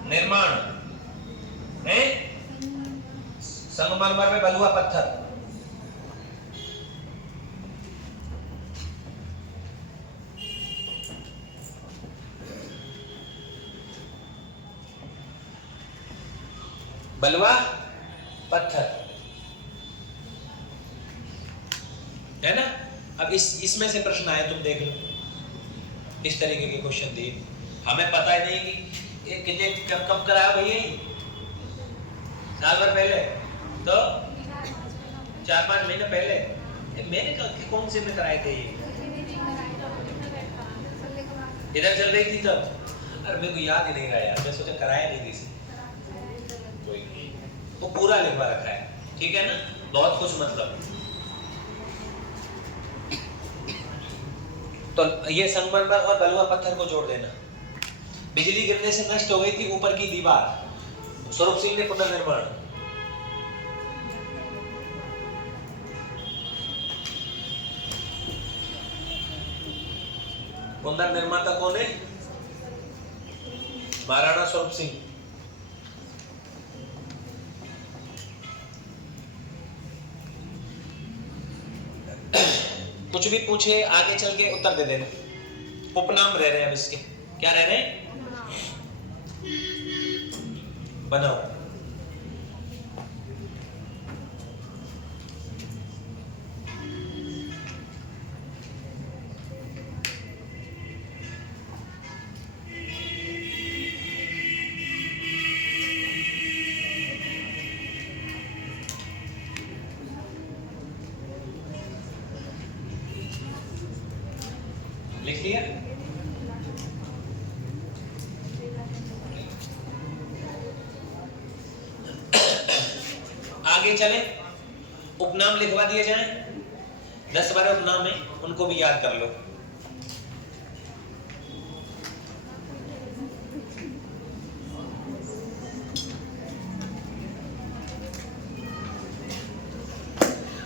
निर्माण है, संगमरमर में बलुआ पत्थर, बलुआ पत्थर है ना? अब इसमें से प्रश्न आए, तुम देख लो। इस तरीके के क्वेश्चन दिए, हमें पता ही नहीं कि ये कितने कब कराया भैया? साल भर पहले तो 4-5 महीने पहले मैंने कौन से में कराए थे? ये इधर चल रही थी तब। अरे मेरे को याद ही नहीं रहा यार, मैं सोचा कराया नहीं थी। कोई नहीं, वो पूरा लिखवा रखा है। ठीक है ना? बहुत कुछ मतलब। तो ये संगमरमर और बलुआ पत्थर को जोड़ देना। बिजली गिरने से नष्ट हो गई थी ऊपर की दीवार, स्वरूप सिंह ने पुनर्निर्माण। पुनर्निर्माता कौन है? महाराणा स्वरूप सिंह। कुछ भी पूछे आगे चल के उत्तर दे देना। उपनाम रह रहे हैं अब इसके। क्या रह रहे हैं? बनाओ। लिख लिया? आगे चले, उपनाम लिखवा दिए जाएं। 10-12 उपनाम है, उनको भी याद कर लो।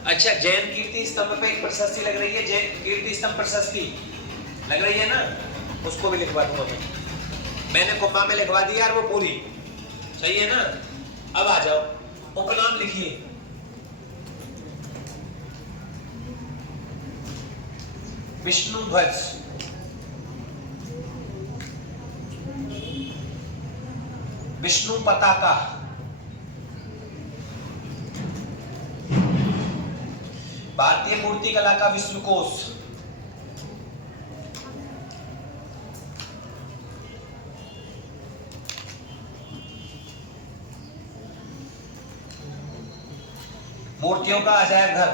अच्छा, जैन कीर्ति स्तंभ पे एक प्रशस्ति लग रही है, जैन कीर्ति स्तंभ प्रशस्ति लग रही है ना, उसको भी लिखवा दूंगा मैं। मैंने कुंभा में लिखवा दी यार वो पूरी, सही है ना? अब आ जाओ, उपनाम लिखिए। विष्णु ध्वज, विष्णु पताका, भारतीय मूर्ति कला का विश्वकोश, मूर्तियों का अजायब घर,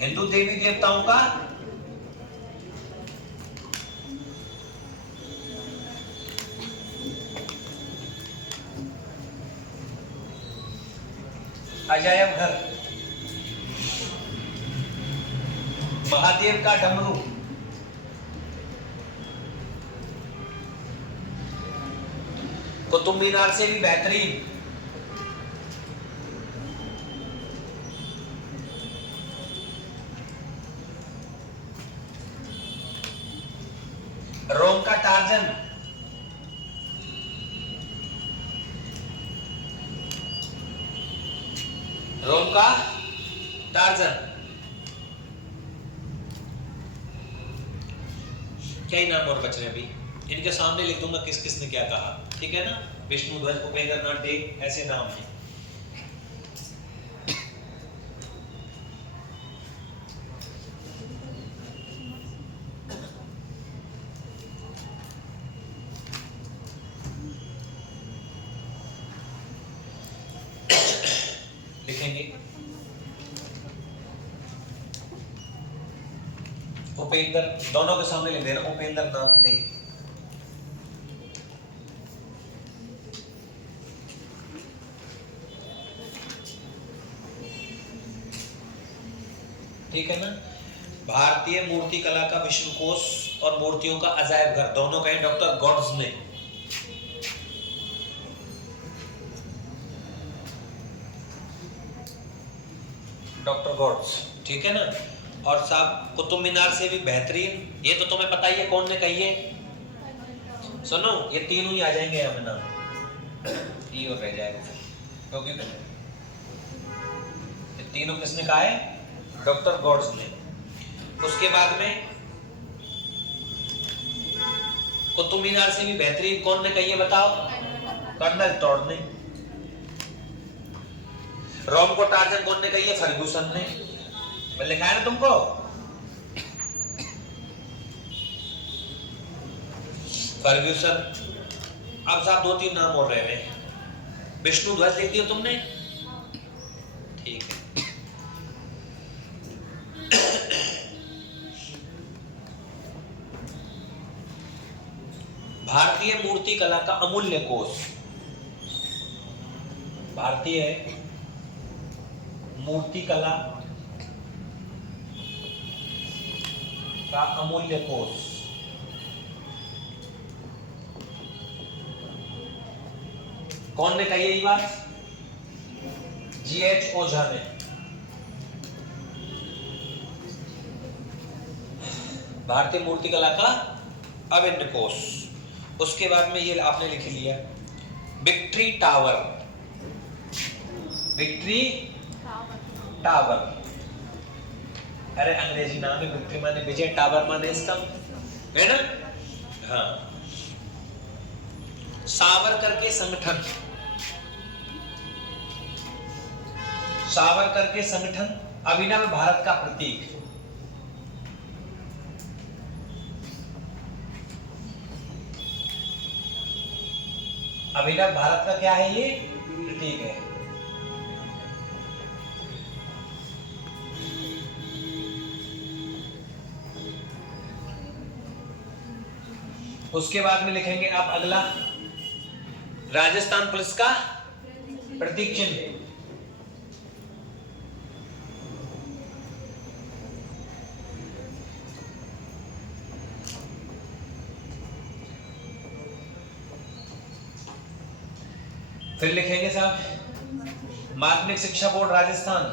हिंदू देवी देवताओं का अजायब घर, महादेव का डमरू, कुतुब मीनार से भी बेहतरीन, रोम का टार्जन, रोम का टार्जन। क्या ही नाम और बच रहे हैं अभी, इनके सामने लिख दूंगा किस किस ने क्या कहा, ठीक है ना। विष्णु ध्वज, उपेंद्र नाथ डे, ऐसे नाम हैं। लिखेंगे उपेंद्र, दोनों के सामने लिख देना उपेंद्र नाथ डे। ठीक है ना। भारतीय मूर्ति कला का विश्वकोश और मूर्तियों का अजायब घर, दोनों कहें डॉक्टर गॉड्स ने। डॉक्टर गॉड्स, ठीक है ना। और साहब कुतुब मीनार से भी बेहतरीन, ये तो तुम्हें पता ही है कौन ने कही है। सुनो, ये तीनों ही आ जाएंगे यहाँ ना, ये और रह जाएगा क्योंकि ये तीनों किसने कहा है, डॉक्टर गॉड्स ने। उसके बाद में कुतुब मीनार से भी बेहतरीन कौन ने कही है बताओ, कर्नल टॉड ने। रोम को टार्जन कौन ने कही है, फर्गूसन ने। मैं लिखा है ना तुमको, फर्गूसन। अब साहब दो तीन नाम और रह रहे हैं। विष्णु ध्वज लिख दिया तुमने, ठीक है। भारतीय मूर्ति कला का अमूल्य कोष, भारतीय मूर्ति कला का अमूल्य कोष, कौन ने कही है ये बात, G.H. ओझा ने। भारतीय मूर्ति कला का अभिन्न कोष। उसके बाद में ये आपने लिख लिया विक्ट्री टावर, विक्ट्री टावर। अरे अंग्रेजी नाम है, विक्ट्री माने विजय, टावर माने स्तंभ, है ना। हाँ, सावरकर के संगठन, सावरकर के संगठन अभिनव भारत का प्रतीक। अभिनव भारत का क्या है, ये प्रतीक है। उसके बाद में लिखेंगे आप अगला, राजस्थान पुलिस का प्रतीक चिन्ह। फिर लिखेंगे साहब माध्यमिक शिक्षा बोर्ड राजस्थान,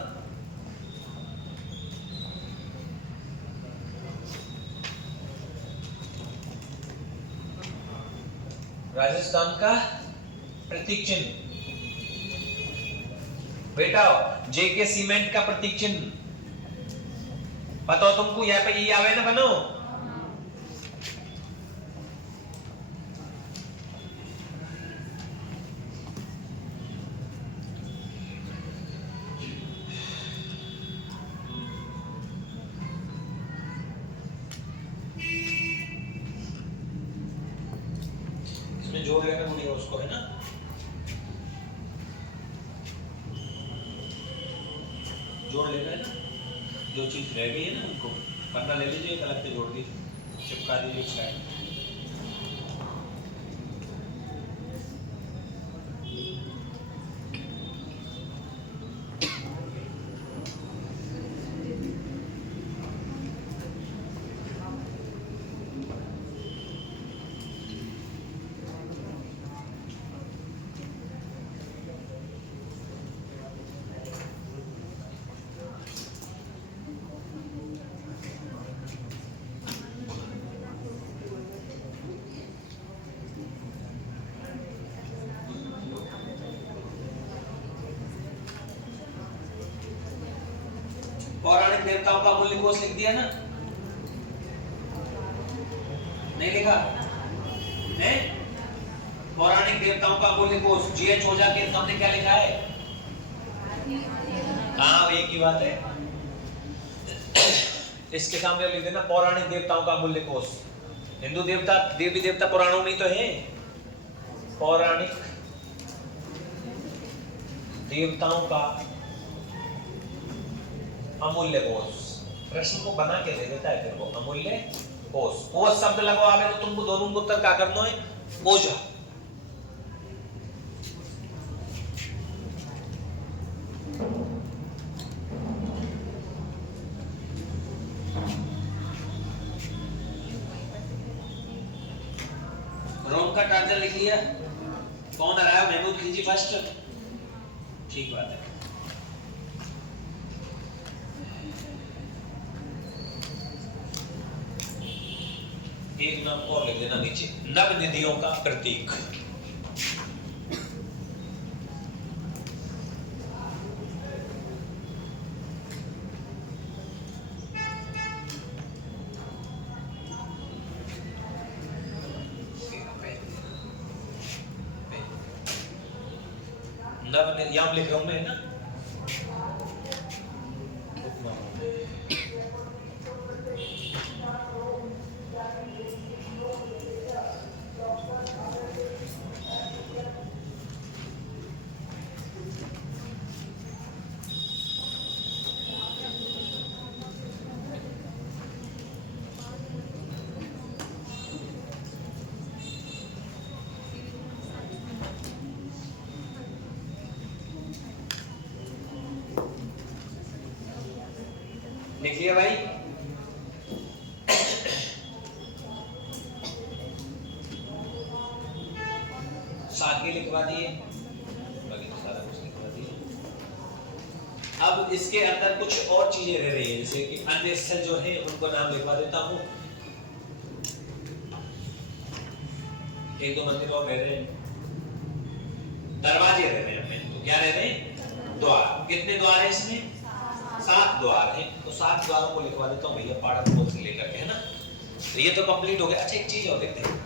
राजस्थान का प्रतीक चिन्ह। बेटा जेके सीमेंट का प्रतीक चिन्ह पता हो तुमको, यहाँ पे ये आवे ना बनो। जोड़ लेना मुझे उसको, है ना। जोड़ लेना है ना, जो चीज रह गई है ना उनको पन्ना ले लीजिए, अलग से जोड़ दीजिए, चिपका दीजिए साइड। पौराणिक देवताओं का मूल्य कोष लिख दिया ना? नहीं लिखा? नहीं? पौराणिक देवताओं का मूल्य कोष जीएच ओझा के सामने क्या लिखा है? हाँ, एक ही बात है। इसके सामने लिख देना पौराणिक देवताओं का मूल्य कोष। हिंदू देवता देवी देवता पुराणों में तो है। पौराणिक देवताओं का अमूल्य कोष। प्रश्न को बना के दे देता है तेरे को, अमूल्य कोष। कोष शब्द लगवावे तो तुमको दोनों को उत्तर क्या करना है? ओझा। रोम का टार्जन लिख लिया? कौन आ रहा है? महमूद खिलजी फर्स्ट। ठीक बात है। एक नाम और लिख देना नीचे, नव निधियों का प्रतीक। नव यहां लिख रहा हूं मैं ना। लिख लिया भाई? साके लिखवा दिए, बाकी तो सारा कुछ लिखवा दिए। अब इसके अंदर कुछ और चीजें रह रही है, जैसे कि अन्य स्थल जो है उनको नाम लिखवा देता हूं। एक दो मंदिर और रह रहे हैं, दरवाजे रह रहे हैं। तो क्या रह रहे हैं? द्वार। कितने द्वार है इसमें? 7 द्वार है। तो 7 द्वारों को लिखवा देता हूँ भैया, पाड़ा पोल से लेकर के, है ना? तो ये तो कंप्लीट हो गया। अच्छा, एक चीज और देखते हैं,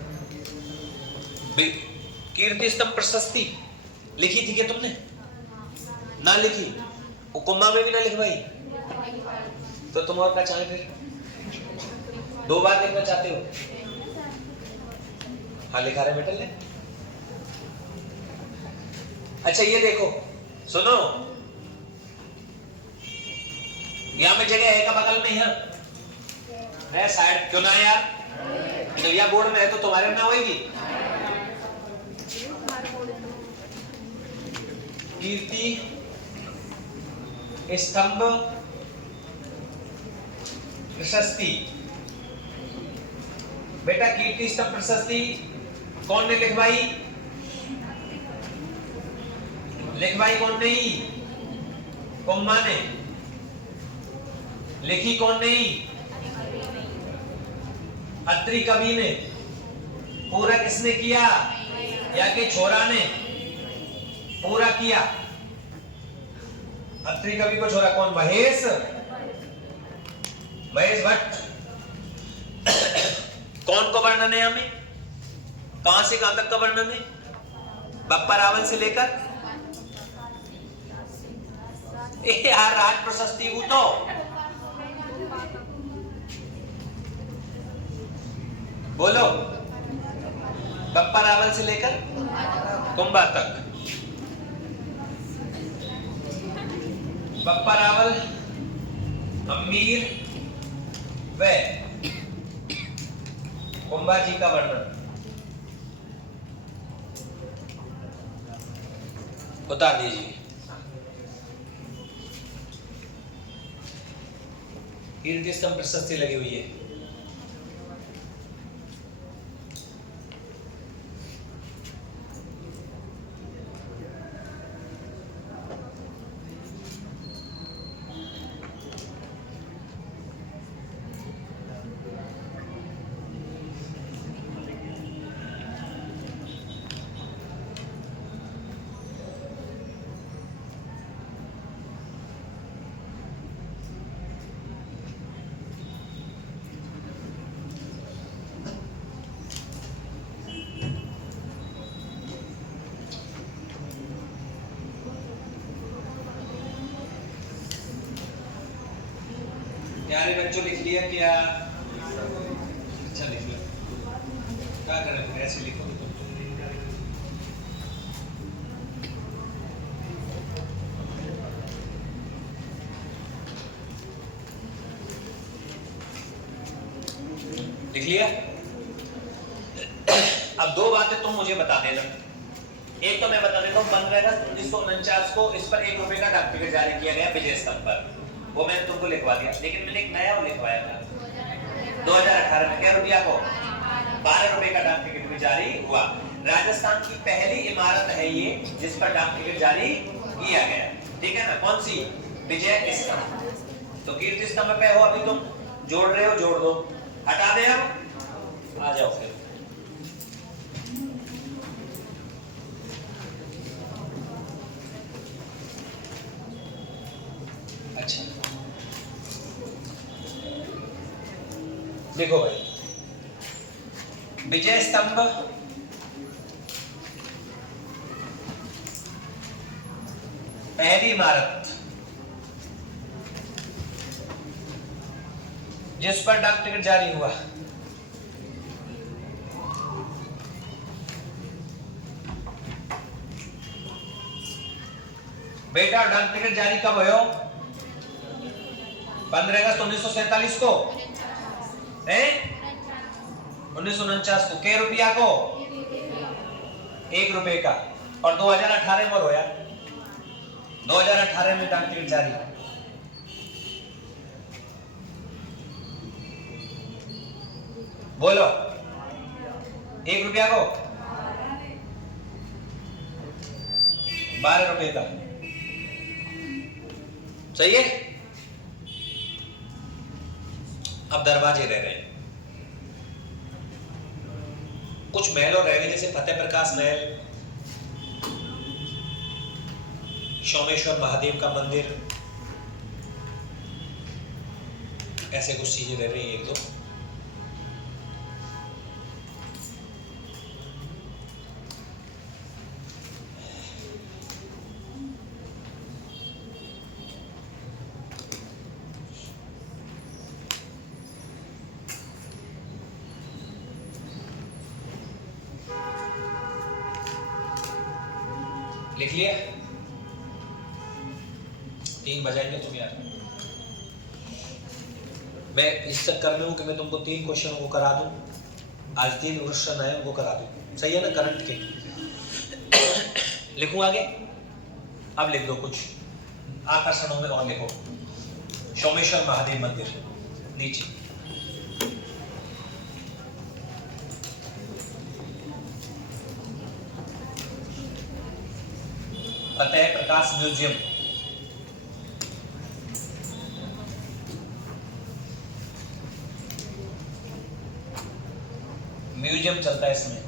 कीर्ति स्तंभ प्रशस्ति लिखी थी क्या तुमने? ना लिखी? वो कुंभा में भी ना लिखवाई? तो तुम और क्या चाहे फिर? 2 बार लिखना चाहते हो? हाँ, लिखा रहे बेटा ले। अच्छा, ये देखो, सुनो, यहां में जगह है का बगल में? है साइड क्यों ना यार? तो यह बोर्ड में है तो तुम्हारे ना होगी। कीर्ति स्तंभ प्रशस्ति। बेटा कीर्ति स्तंभ प्रशस्ति कौन ने लिखवाई? लिखवाई कौन नहीं? कुम्मा ने। लिखी कौन नहीं? अत्रि कवि ने। पूरा किसने किया? या के छोरा ने पूरा किया? अत्रि कवि को छोरा कौन? महेश भट्ट। कौन को वर्णन है हमें? कहां से कहां तक का वर्णन है? बप्पा रावल से लेकर यार राज प्रशस्ति वो तो बोलो, बप्पा रावल से लेकर कुंभा तक। बप्पा रावल, अमीर व कुंभा जी का वर्णन उतार दीजिए। कीर्ति स्तंभ प्रशस्ति लगी हुई है। प्यारे बच्चों लिख लिया क्या? अच्छा लिख लो, क्या करें फिर, ऐसे लिखो। लिख लिया? अब दो बातें तुम मुझे बता देना। एक तो मैं बता देता हूँ, 15 अगस्त 1949 को इस पर 1 रुपए का डाक टिकट जारी किया गया विजय स्तंभ पर, वो मैंने तुमको लिखवा दिया। लेकिन मैंने एक नया वो लिखवाया था 2018 में, क्या रुपया को 12 रुपए का डाक टिकट भी जारी हुआ। राजस्थान की पहली इमारत है ये जिस पर डाक टिकट जारी किया गया, ठीक है ना? कौन सी? विजय स्तंभ। तो कीर्ति स्तंभ पे हो अभी तुम, जोड़ रहे हो, जोड़ दो, हटा दे, अब आ जाओ फिर। अच्छा देखो भाई, विजय स्तंभ पहली इमारत जिस पर डाक टिकट जारी हुआ। बेटा डाक टिकट जारी कब हुआ? 15 अगस्त 1947 को है, 1949 को। के रुपया को? 1 रुपए का। और 2018 में होया, 2018 में डाक टिकट जारी। बोलो, 1 रुपया को 12 रुपए का, सही है? अब दरवाजे रह गए, कुछ महल और रह गए, जैसे फतेह प्रकाश महल, सोमेश्वर महादेव का मंदिर, ऐसे कुछ चीजें रह रही हैं, एक दो। लिख लिया? 3 बजाएंगे तुम यार। मैं इस चक्कर में हूं कि मैं तुमको 3 क्वेश्चन को करा दूं, आज 3 क्वेश्चन आए उनको करा दूं, सही है ना? करंट के लिखूं आगे? अब लिख दो कुछ आकर्षणों में, और लिखो सोमेश्वर महादेव मंदिर नीचे, फतेह प्रकाश म्यूजियम, म्यूजियम चलता है इसमें।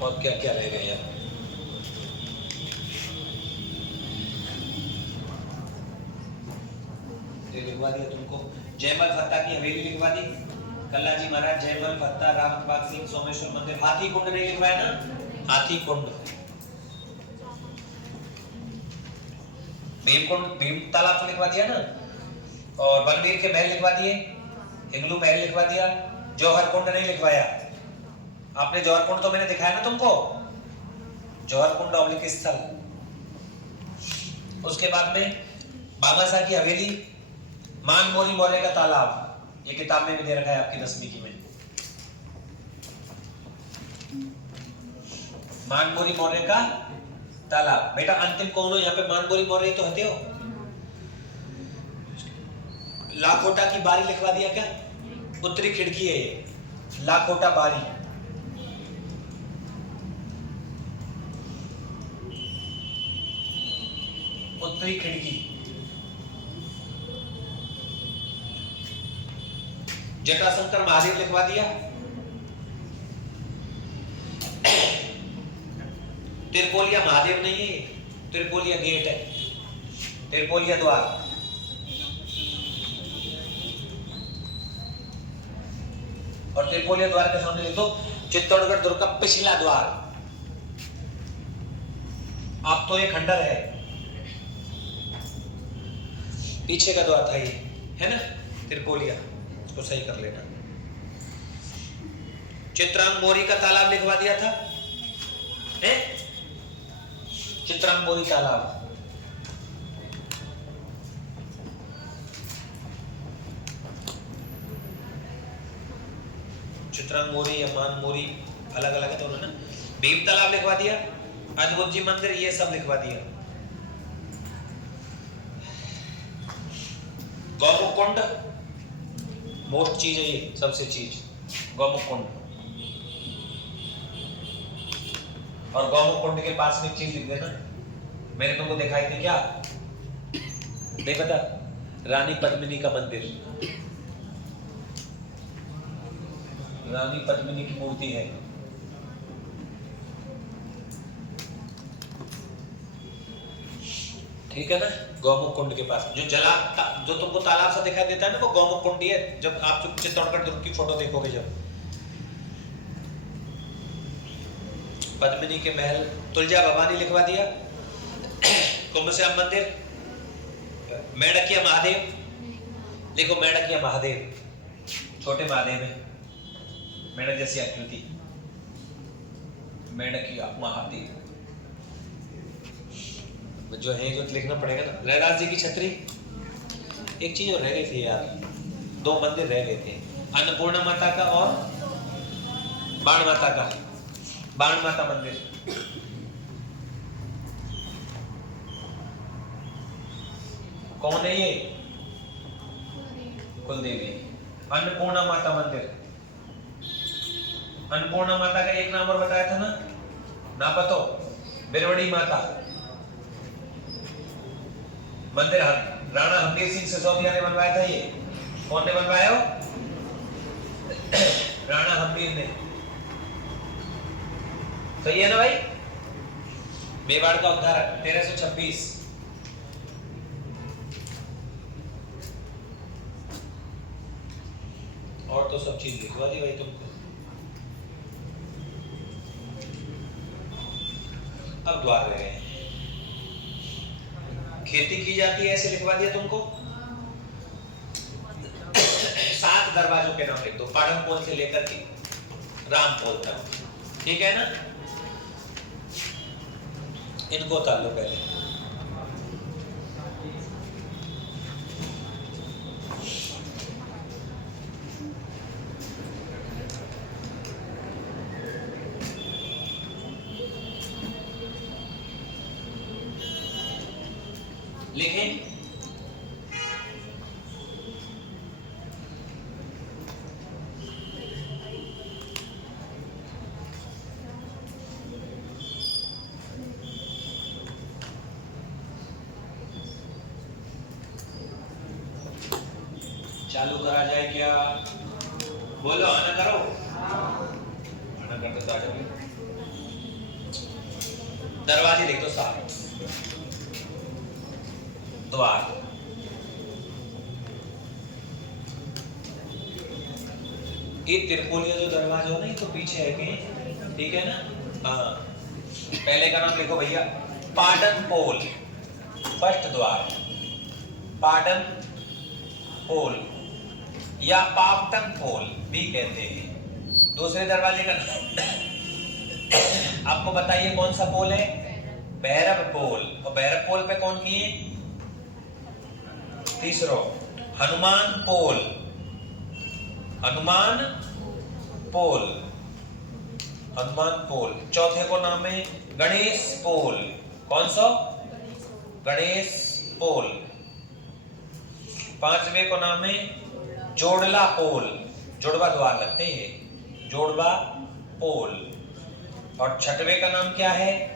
और क्या क्या रह गया यार? ये लिखवा दिया तुमको, जयमल फत्ता की हवेली लिखवा दी, कल्लाजी महाराज, जयमल फत्ता, रामबाग सिंह, सोमेश्वर मंदिर। हाथी कुंड नहीं लिखवाया ना? हाथी कुंड, भीम कुंड, भीम तालाब तो लिखवा दिया ना, और बलबीर के महल लिखवा दिए, हिंगलू महल लिखवा दिया। जौहर कुंड नहीं लिखवाया आपने, जौहर कुंड तो मैंने दिखाया ना तुमको, जौहर कुंड ऑब्लिक स्थल। उसके बाद में बाबासाहेब की हवेली, मानमोरी मौर्य का तालाब, ये किताब में भी दे रखा है आपकी 10वीं की में, मानमोरी मौर्य का तालाब। बेटा अंतिम कौन हो यहाँ पे? मानमोरी मौर्य तो हते हो। लाखोटा की बारी लिखवा दिया क्या? उत्तरी खिड़की है ये, लाखोटा बारी। उत्तरी खिड़की। जटाशंकर महादेव लिखवा दिया। तिरपोलिया महादेव नहीं है, तिरपोलिया गेट है, तिरपोलिया द्वार। और तिरपोलिया द्वार के सामने लिख दो चित्तौड़गढ़ दुर्ग का पिछला द्वार। अब तो ये खंडर है, पीछे का द्वार था ये, है ना, त्रिपोलिया। इसको सही कर लेना। चित्रांगमोरी का तालाब लिखवा दिया था, है? चित्रांगमोरी तालाब। चित्रांगमोरी या मानमोरी अलग अलग है दोनों ना। भीम तालाब लिखवा दिया, अद्भुत जी मंदिर, ये सब लिखवा दिया। गौमुख कुंड मोस्ट चीज है ये, सबसे चीज गौमुख कुंड। और गौमुख कुंड के पास में एक चीज लिख देना, मैंने तुमको दिखाई थी क्या, नहीं पता? रानी पद्मिनी का मंदिर, रानी पद्मिनी की मूर्ति है। ठीक है ना, गौमुख कुंड के पास जो जो तुमको तालाब सा दिखाई देता है ना, वो गौमुख कुंड ही है। जब आप चित्तौड़गढ़ दुर्ग की फोटो देखोगे, जब पद्मिनी के महल, तुलजा भवानी लिखवा दिया, कुंभश्याम मंदिर, मेढ़किया महादेव लिखो, मेढ़किया महादेव, छोटे महादेव है, मेढ़क जैसी आकृति, मेढ़किया महादेव जो है, जो लिखना पड़ेगा ना। रैदास जी की छतरी, एक चीज और रह गई थी यार, दो मंदिर रह गए थे, अन्नपूर्णा माता का और बाण माता का, बाण माता मंदिर। कौन है ये? कुलदेवी। अन्नपूर्णा माता मंदिर, अन्नपूर्णा माता का एक नाम और बताया था ना, नापतो बिरवड़ी माता मंदिर, राणा हरदीप सिंह सिसोदिया ने बनवाया था। ये कौन ने बनवाया हो? राणा हरदीप ने। सही है ना भाई? मेवाड़ का उद्धार 1326। और तो सब चीज लिखवा दी भाई तुमको। अब द्वार रह गए, खेती की जाती है, ऐसे लिखवा दिया तुमको। 7 दरवाजों के नाम लिख दो, पाटनपोल से लेकर के रामपोल तक, ठीक है ना? इनको उतार लो पहले। लिखें, चालू करा जाए क्या? बोलो, आना करो, आना करते तो आ जाओगे। दरवाजे लिख दो 7, द्वार। ये त्रिपोलिया जो दरवाजा हो ना, ये तो पीछे है कहीं, ठीक है ना? हाँ, पहले का नाम लिखो भैया, पाटनपोल, फर्स्ट द्वार, पाटनपोल या पाटनपोल भी कहते हैं। दूसरे दरवाजे का आपको बताइए कौन सा पोल है? भैरव पोल। और भैरव पोल पे कौन किए? तीसरो हनुमान पोल, हनुमान पोल, हनुमान पोल। चौथे को नाम है गणेश पोल। कौन सा? गणेश पोल। पांचवे को नाम है जोड़ला पोल, जोड़वा द्वार लगते हैं, जोड़वा पोल। और छठवे का नाम क्या है?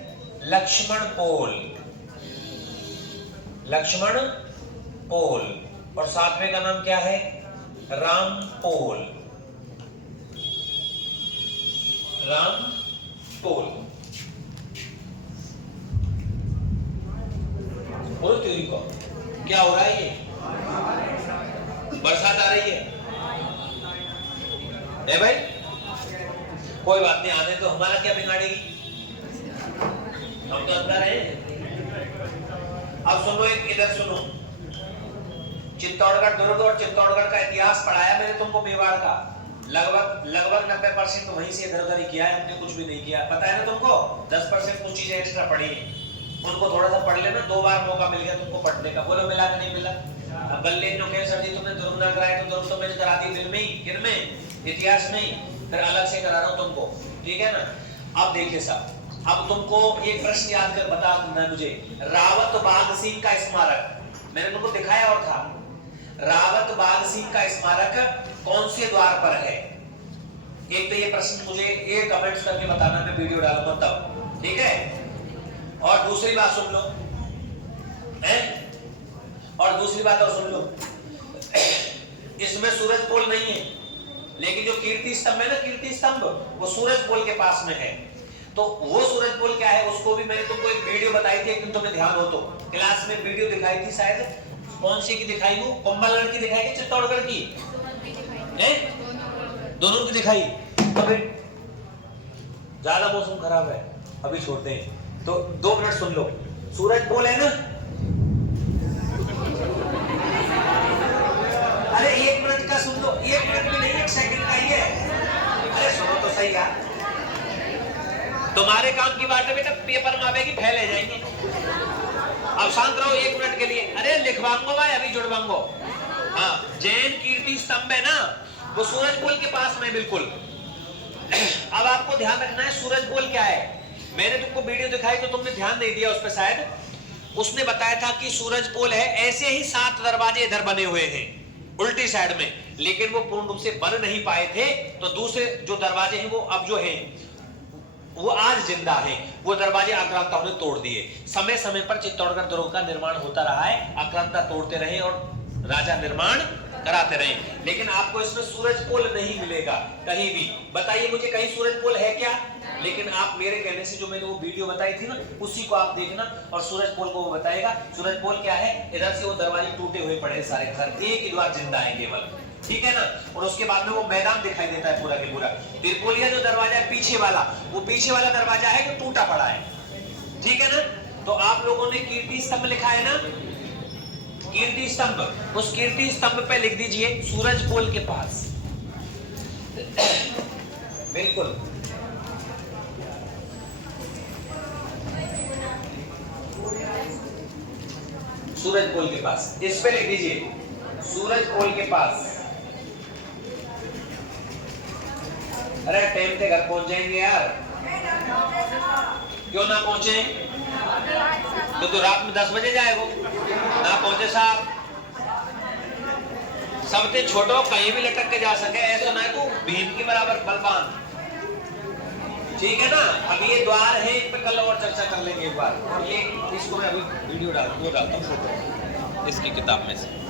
लक्ष्मण पोल, लक्ष्मण पोल। और सातवें का नाम क्या है? राम पोल, राम पोल। बोलो त्योरी को, क्या हो रहा है? ये बरसात आ रही है भाई? कोई बात नहीं, आने तो हमारा क्या बिगाड़ेगी, हम तो अंदर हैं। अब सुनो, एक इधर सुनो, चित्तौड़गढ़ दुर्ग और चित्तौड़गढ़ का इतिहास पढ़ाया मैंने तुमको मेवाड़ का, लगभग 90% वहीं से इधर उधर ही किया है हमने, कुछ भी नहीं किया, पता है ना तुमको। 10% कुछ चीजें एक्स्ट्रा पढ़ी है, उनको थोड़ा सा पढ़ लेना, 2 बार मौका मिल गया तुमको पढ़ने का, बोलो मिला कि नहीं मिला। अब बल्ले जो कहे सर जी तुमने दुर्ग ना कराया, तो दुर्ग तो मैंने करा दी फिल्म में, किन में, इतिहास में, फिर अलग से करा रहा हूं तुमको, ठीक है ना। अब देखिए साहब, अब तुमको एक प्रश्न याद कर बता देना मुझे, रावत बाघ सिंह का स्मारक मैंने तुमको दिखाया और था, रावत बाघ सिंह का स्मारक कौन से द्वार पर है। एक तो ये प्रश्न मुझे ये कमेंट्स करके बताना, मैं वीडियो डालूंगा तब, ठीक है। और दूसरी बात सुन लो, और दूसरी बात और सुन लो, इसमें सूरज पोल नहीं है, लेकिन जो कीर्ति स्तंभ है ना, कीर्ति स्तंभ वो सूरज पोल के पास में है। तो वो सूरज पोल क्या है, उसको भी मैंने तुमको एक वीडियो बताई थी, एक दिन तुम्हें ध्यान हो तो क्लास में वीडियो दिखाई थी शायद, कौन सी की दिखाई, वो कुंभलगढ़ की दिखाई कि चित्तौड़गढ़ की, दोनों की दिखाई। तो फिर ज्यादा मौसम खराब है, अभी छोड़ते हैं, तो 2 मिनट सुन लो। सूरज पोल है ना, अरे 1 मिनट का सुन लो, 1 मिनट भी नहीं, 1 सेकंड का ही है, अरे सुनो तो सही यार, तुम्हारे काम की बात है बेटा, पेपर में आवेगी फैले जाएंगे। अब शांत रहो 1 मिनट के लिए, अरे लिखवाऊंगा भाई, अभी जुड़वाऊंगा। हाँ, जैन कीर्ति स्तंभ है ना, वो सूरज पोल के पास में बिल्कुल। अब आपको ध्यान रखना है सूरज पोल क्या है, मैंने तुमको वीडियो दिखाई तो तुमने ध्यान नहीं दिया उस पर शायद। उसने बताया था कि सूरज पोल है, ऐसे ही 7 दरवाजे इधर बने हुए हैं उल्टी साइड में, लेकिन वो पूर्ण रूप से बन नहीं पाए थे, तो दूसरे जो दरवाजे हैं वो अब जो हैं वो आज जिंदा हैं। वो दरवाजे आक्रांताओं ने तोड़ दिए। समय समय पर चित्तौड़गढ़ दुर्ग का निर्माण होता रहा है, आक्रांता तोड़ते रहे और राजा निर्माण कराते रहे, लेकिन आपको इसमें सूरज पोल नहीं मिलेगा कहीं भी। बताइए मुझे, कहीं सूरज पोल है क्या? लेकिन आप मेरे कहने से जो मैंने वो वीडियो बताई थी ना, उसी को आप देखना और सूरज पोल को वो बताएगा। सूरज पोल क्या है, इधर से वो दरवाजे टूटे हुए पड़े सारे के सारे, एक ही द्वार जिंदा है केवल, ठीक है ना। और उसके बाद में वो मैदान दिखाई देता है पूरा के पूरा। तिरपोलिया जो दरवाजा है पीछे वाला, वो पीछे वाला दरवाजा है जो टूटा पड़ा है, ठीक है ना। तो आप लोगों ने कीर्ति स्तंभ लिखा है ना, कीर्ति स्तंभ, उस कीर्ति स्तंभ पे लिख दीजिए सूरज पोल के पास। बिल्कुल सूरज पोल के पास, इस पे लिख दीजिए सूरज पोल के पास। अरे टाइम से घर पहुंच जाएंगे यार, क्यों ना पहुंचे, तो रात में 10 बजे जाएगा ना पहुंचे साहब। सबसे छोटो कहीं भी लटक के जा सके, ऐसा ना है तो भीम के बराबर बलवान, ठीक है ना। अब ये द्वार है, इन पे कल और चर्चा कर लेंगे एक बार। और ये इसको मैं अभी वीडियो डालता हूँ इसकी किताब में से।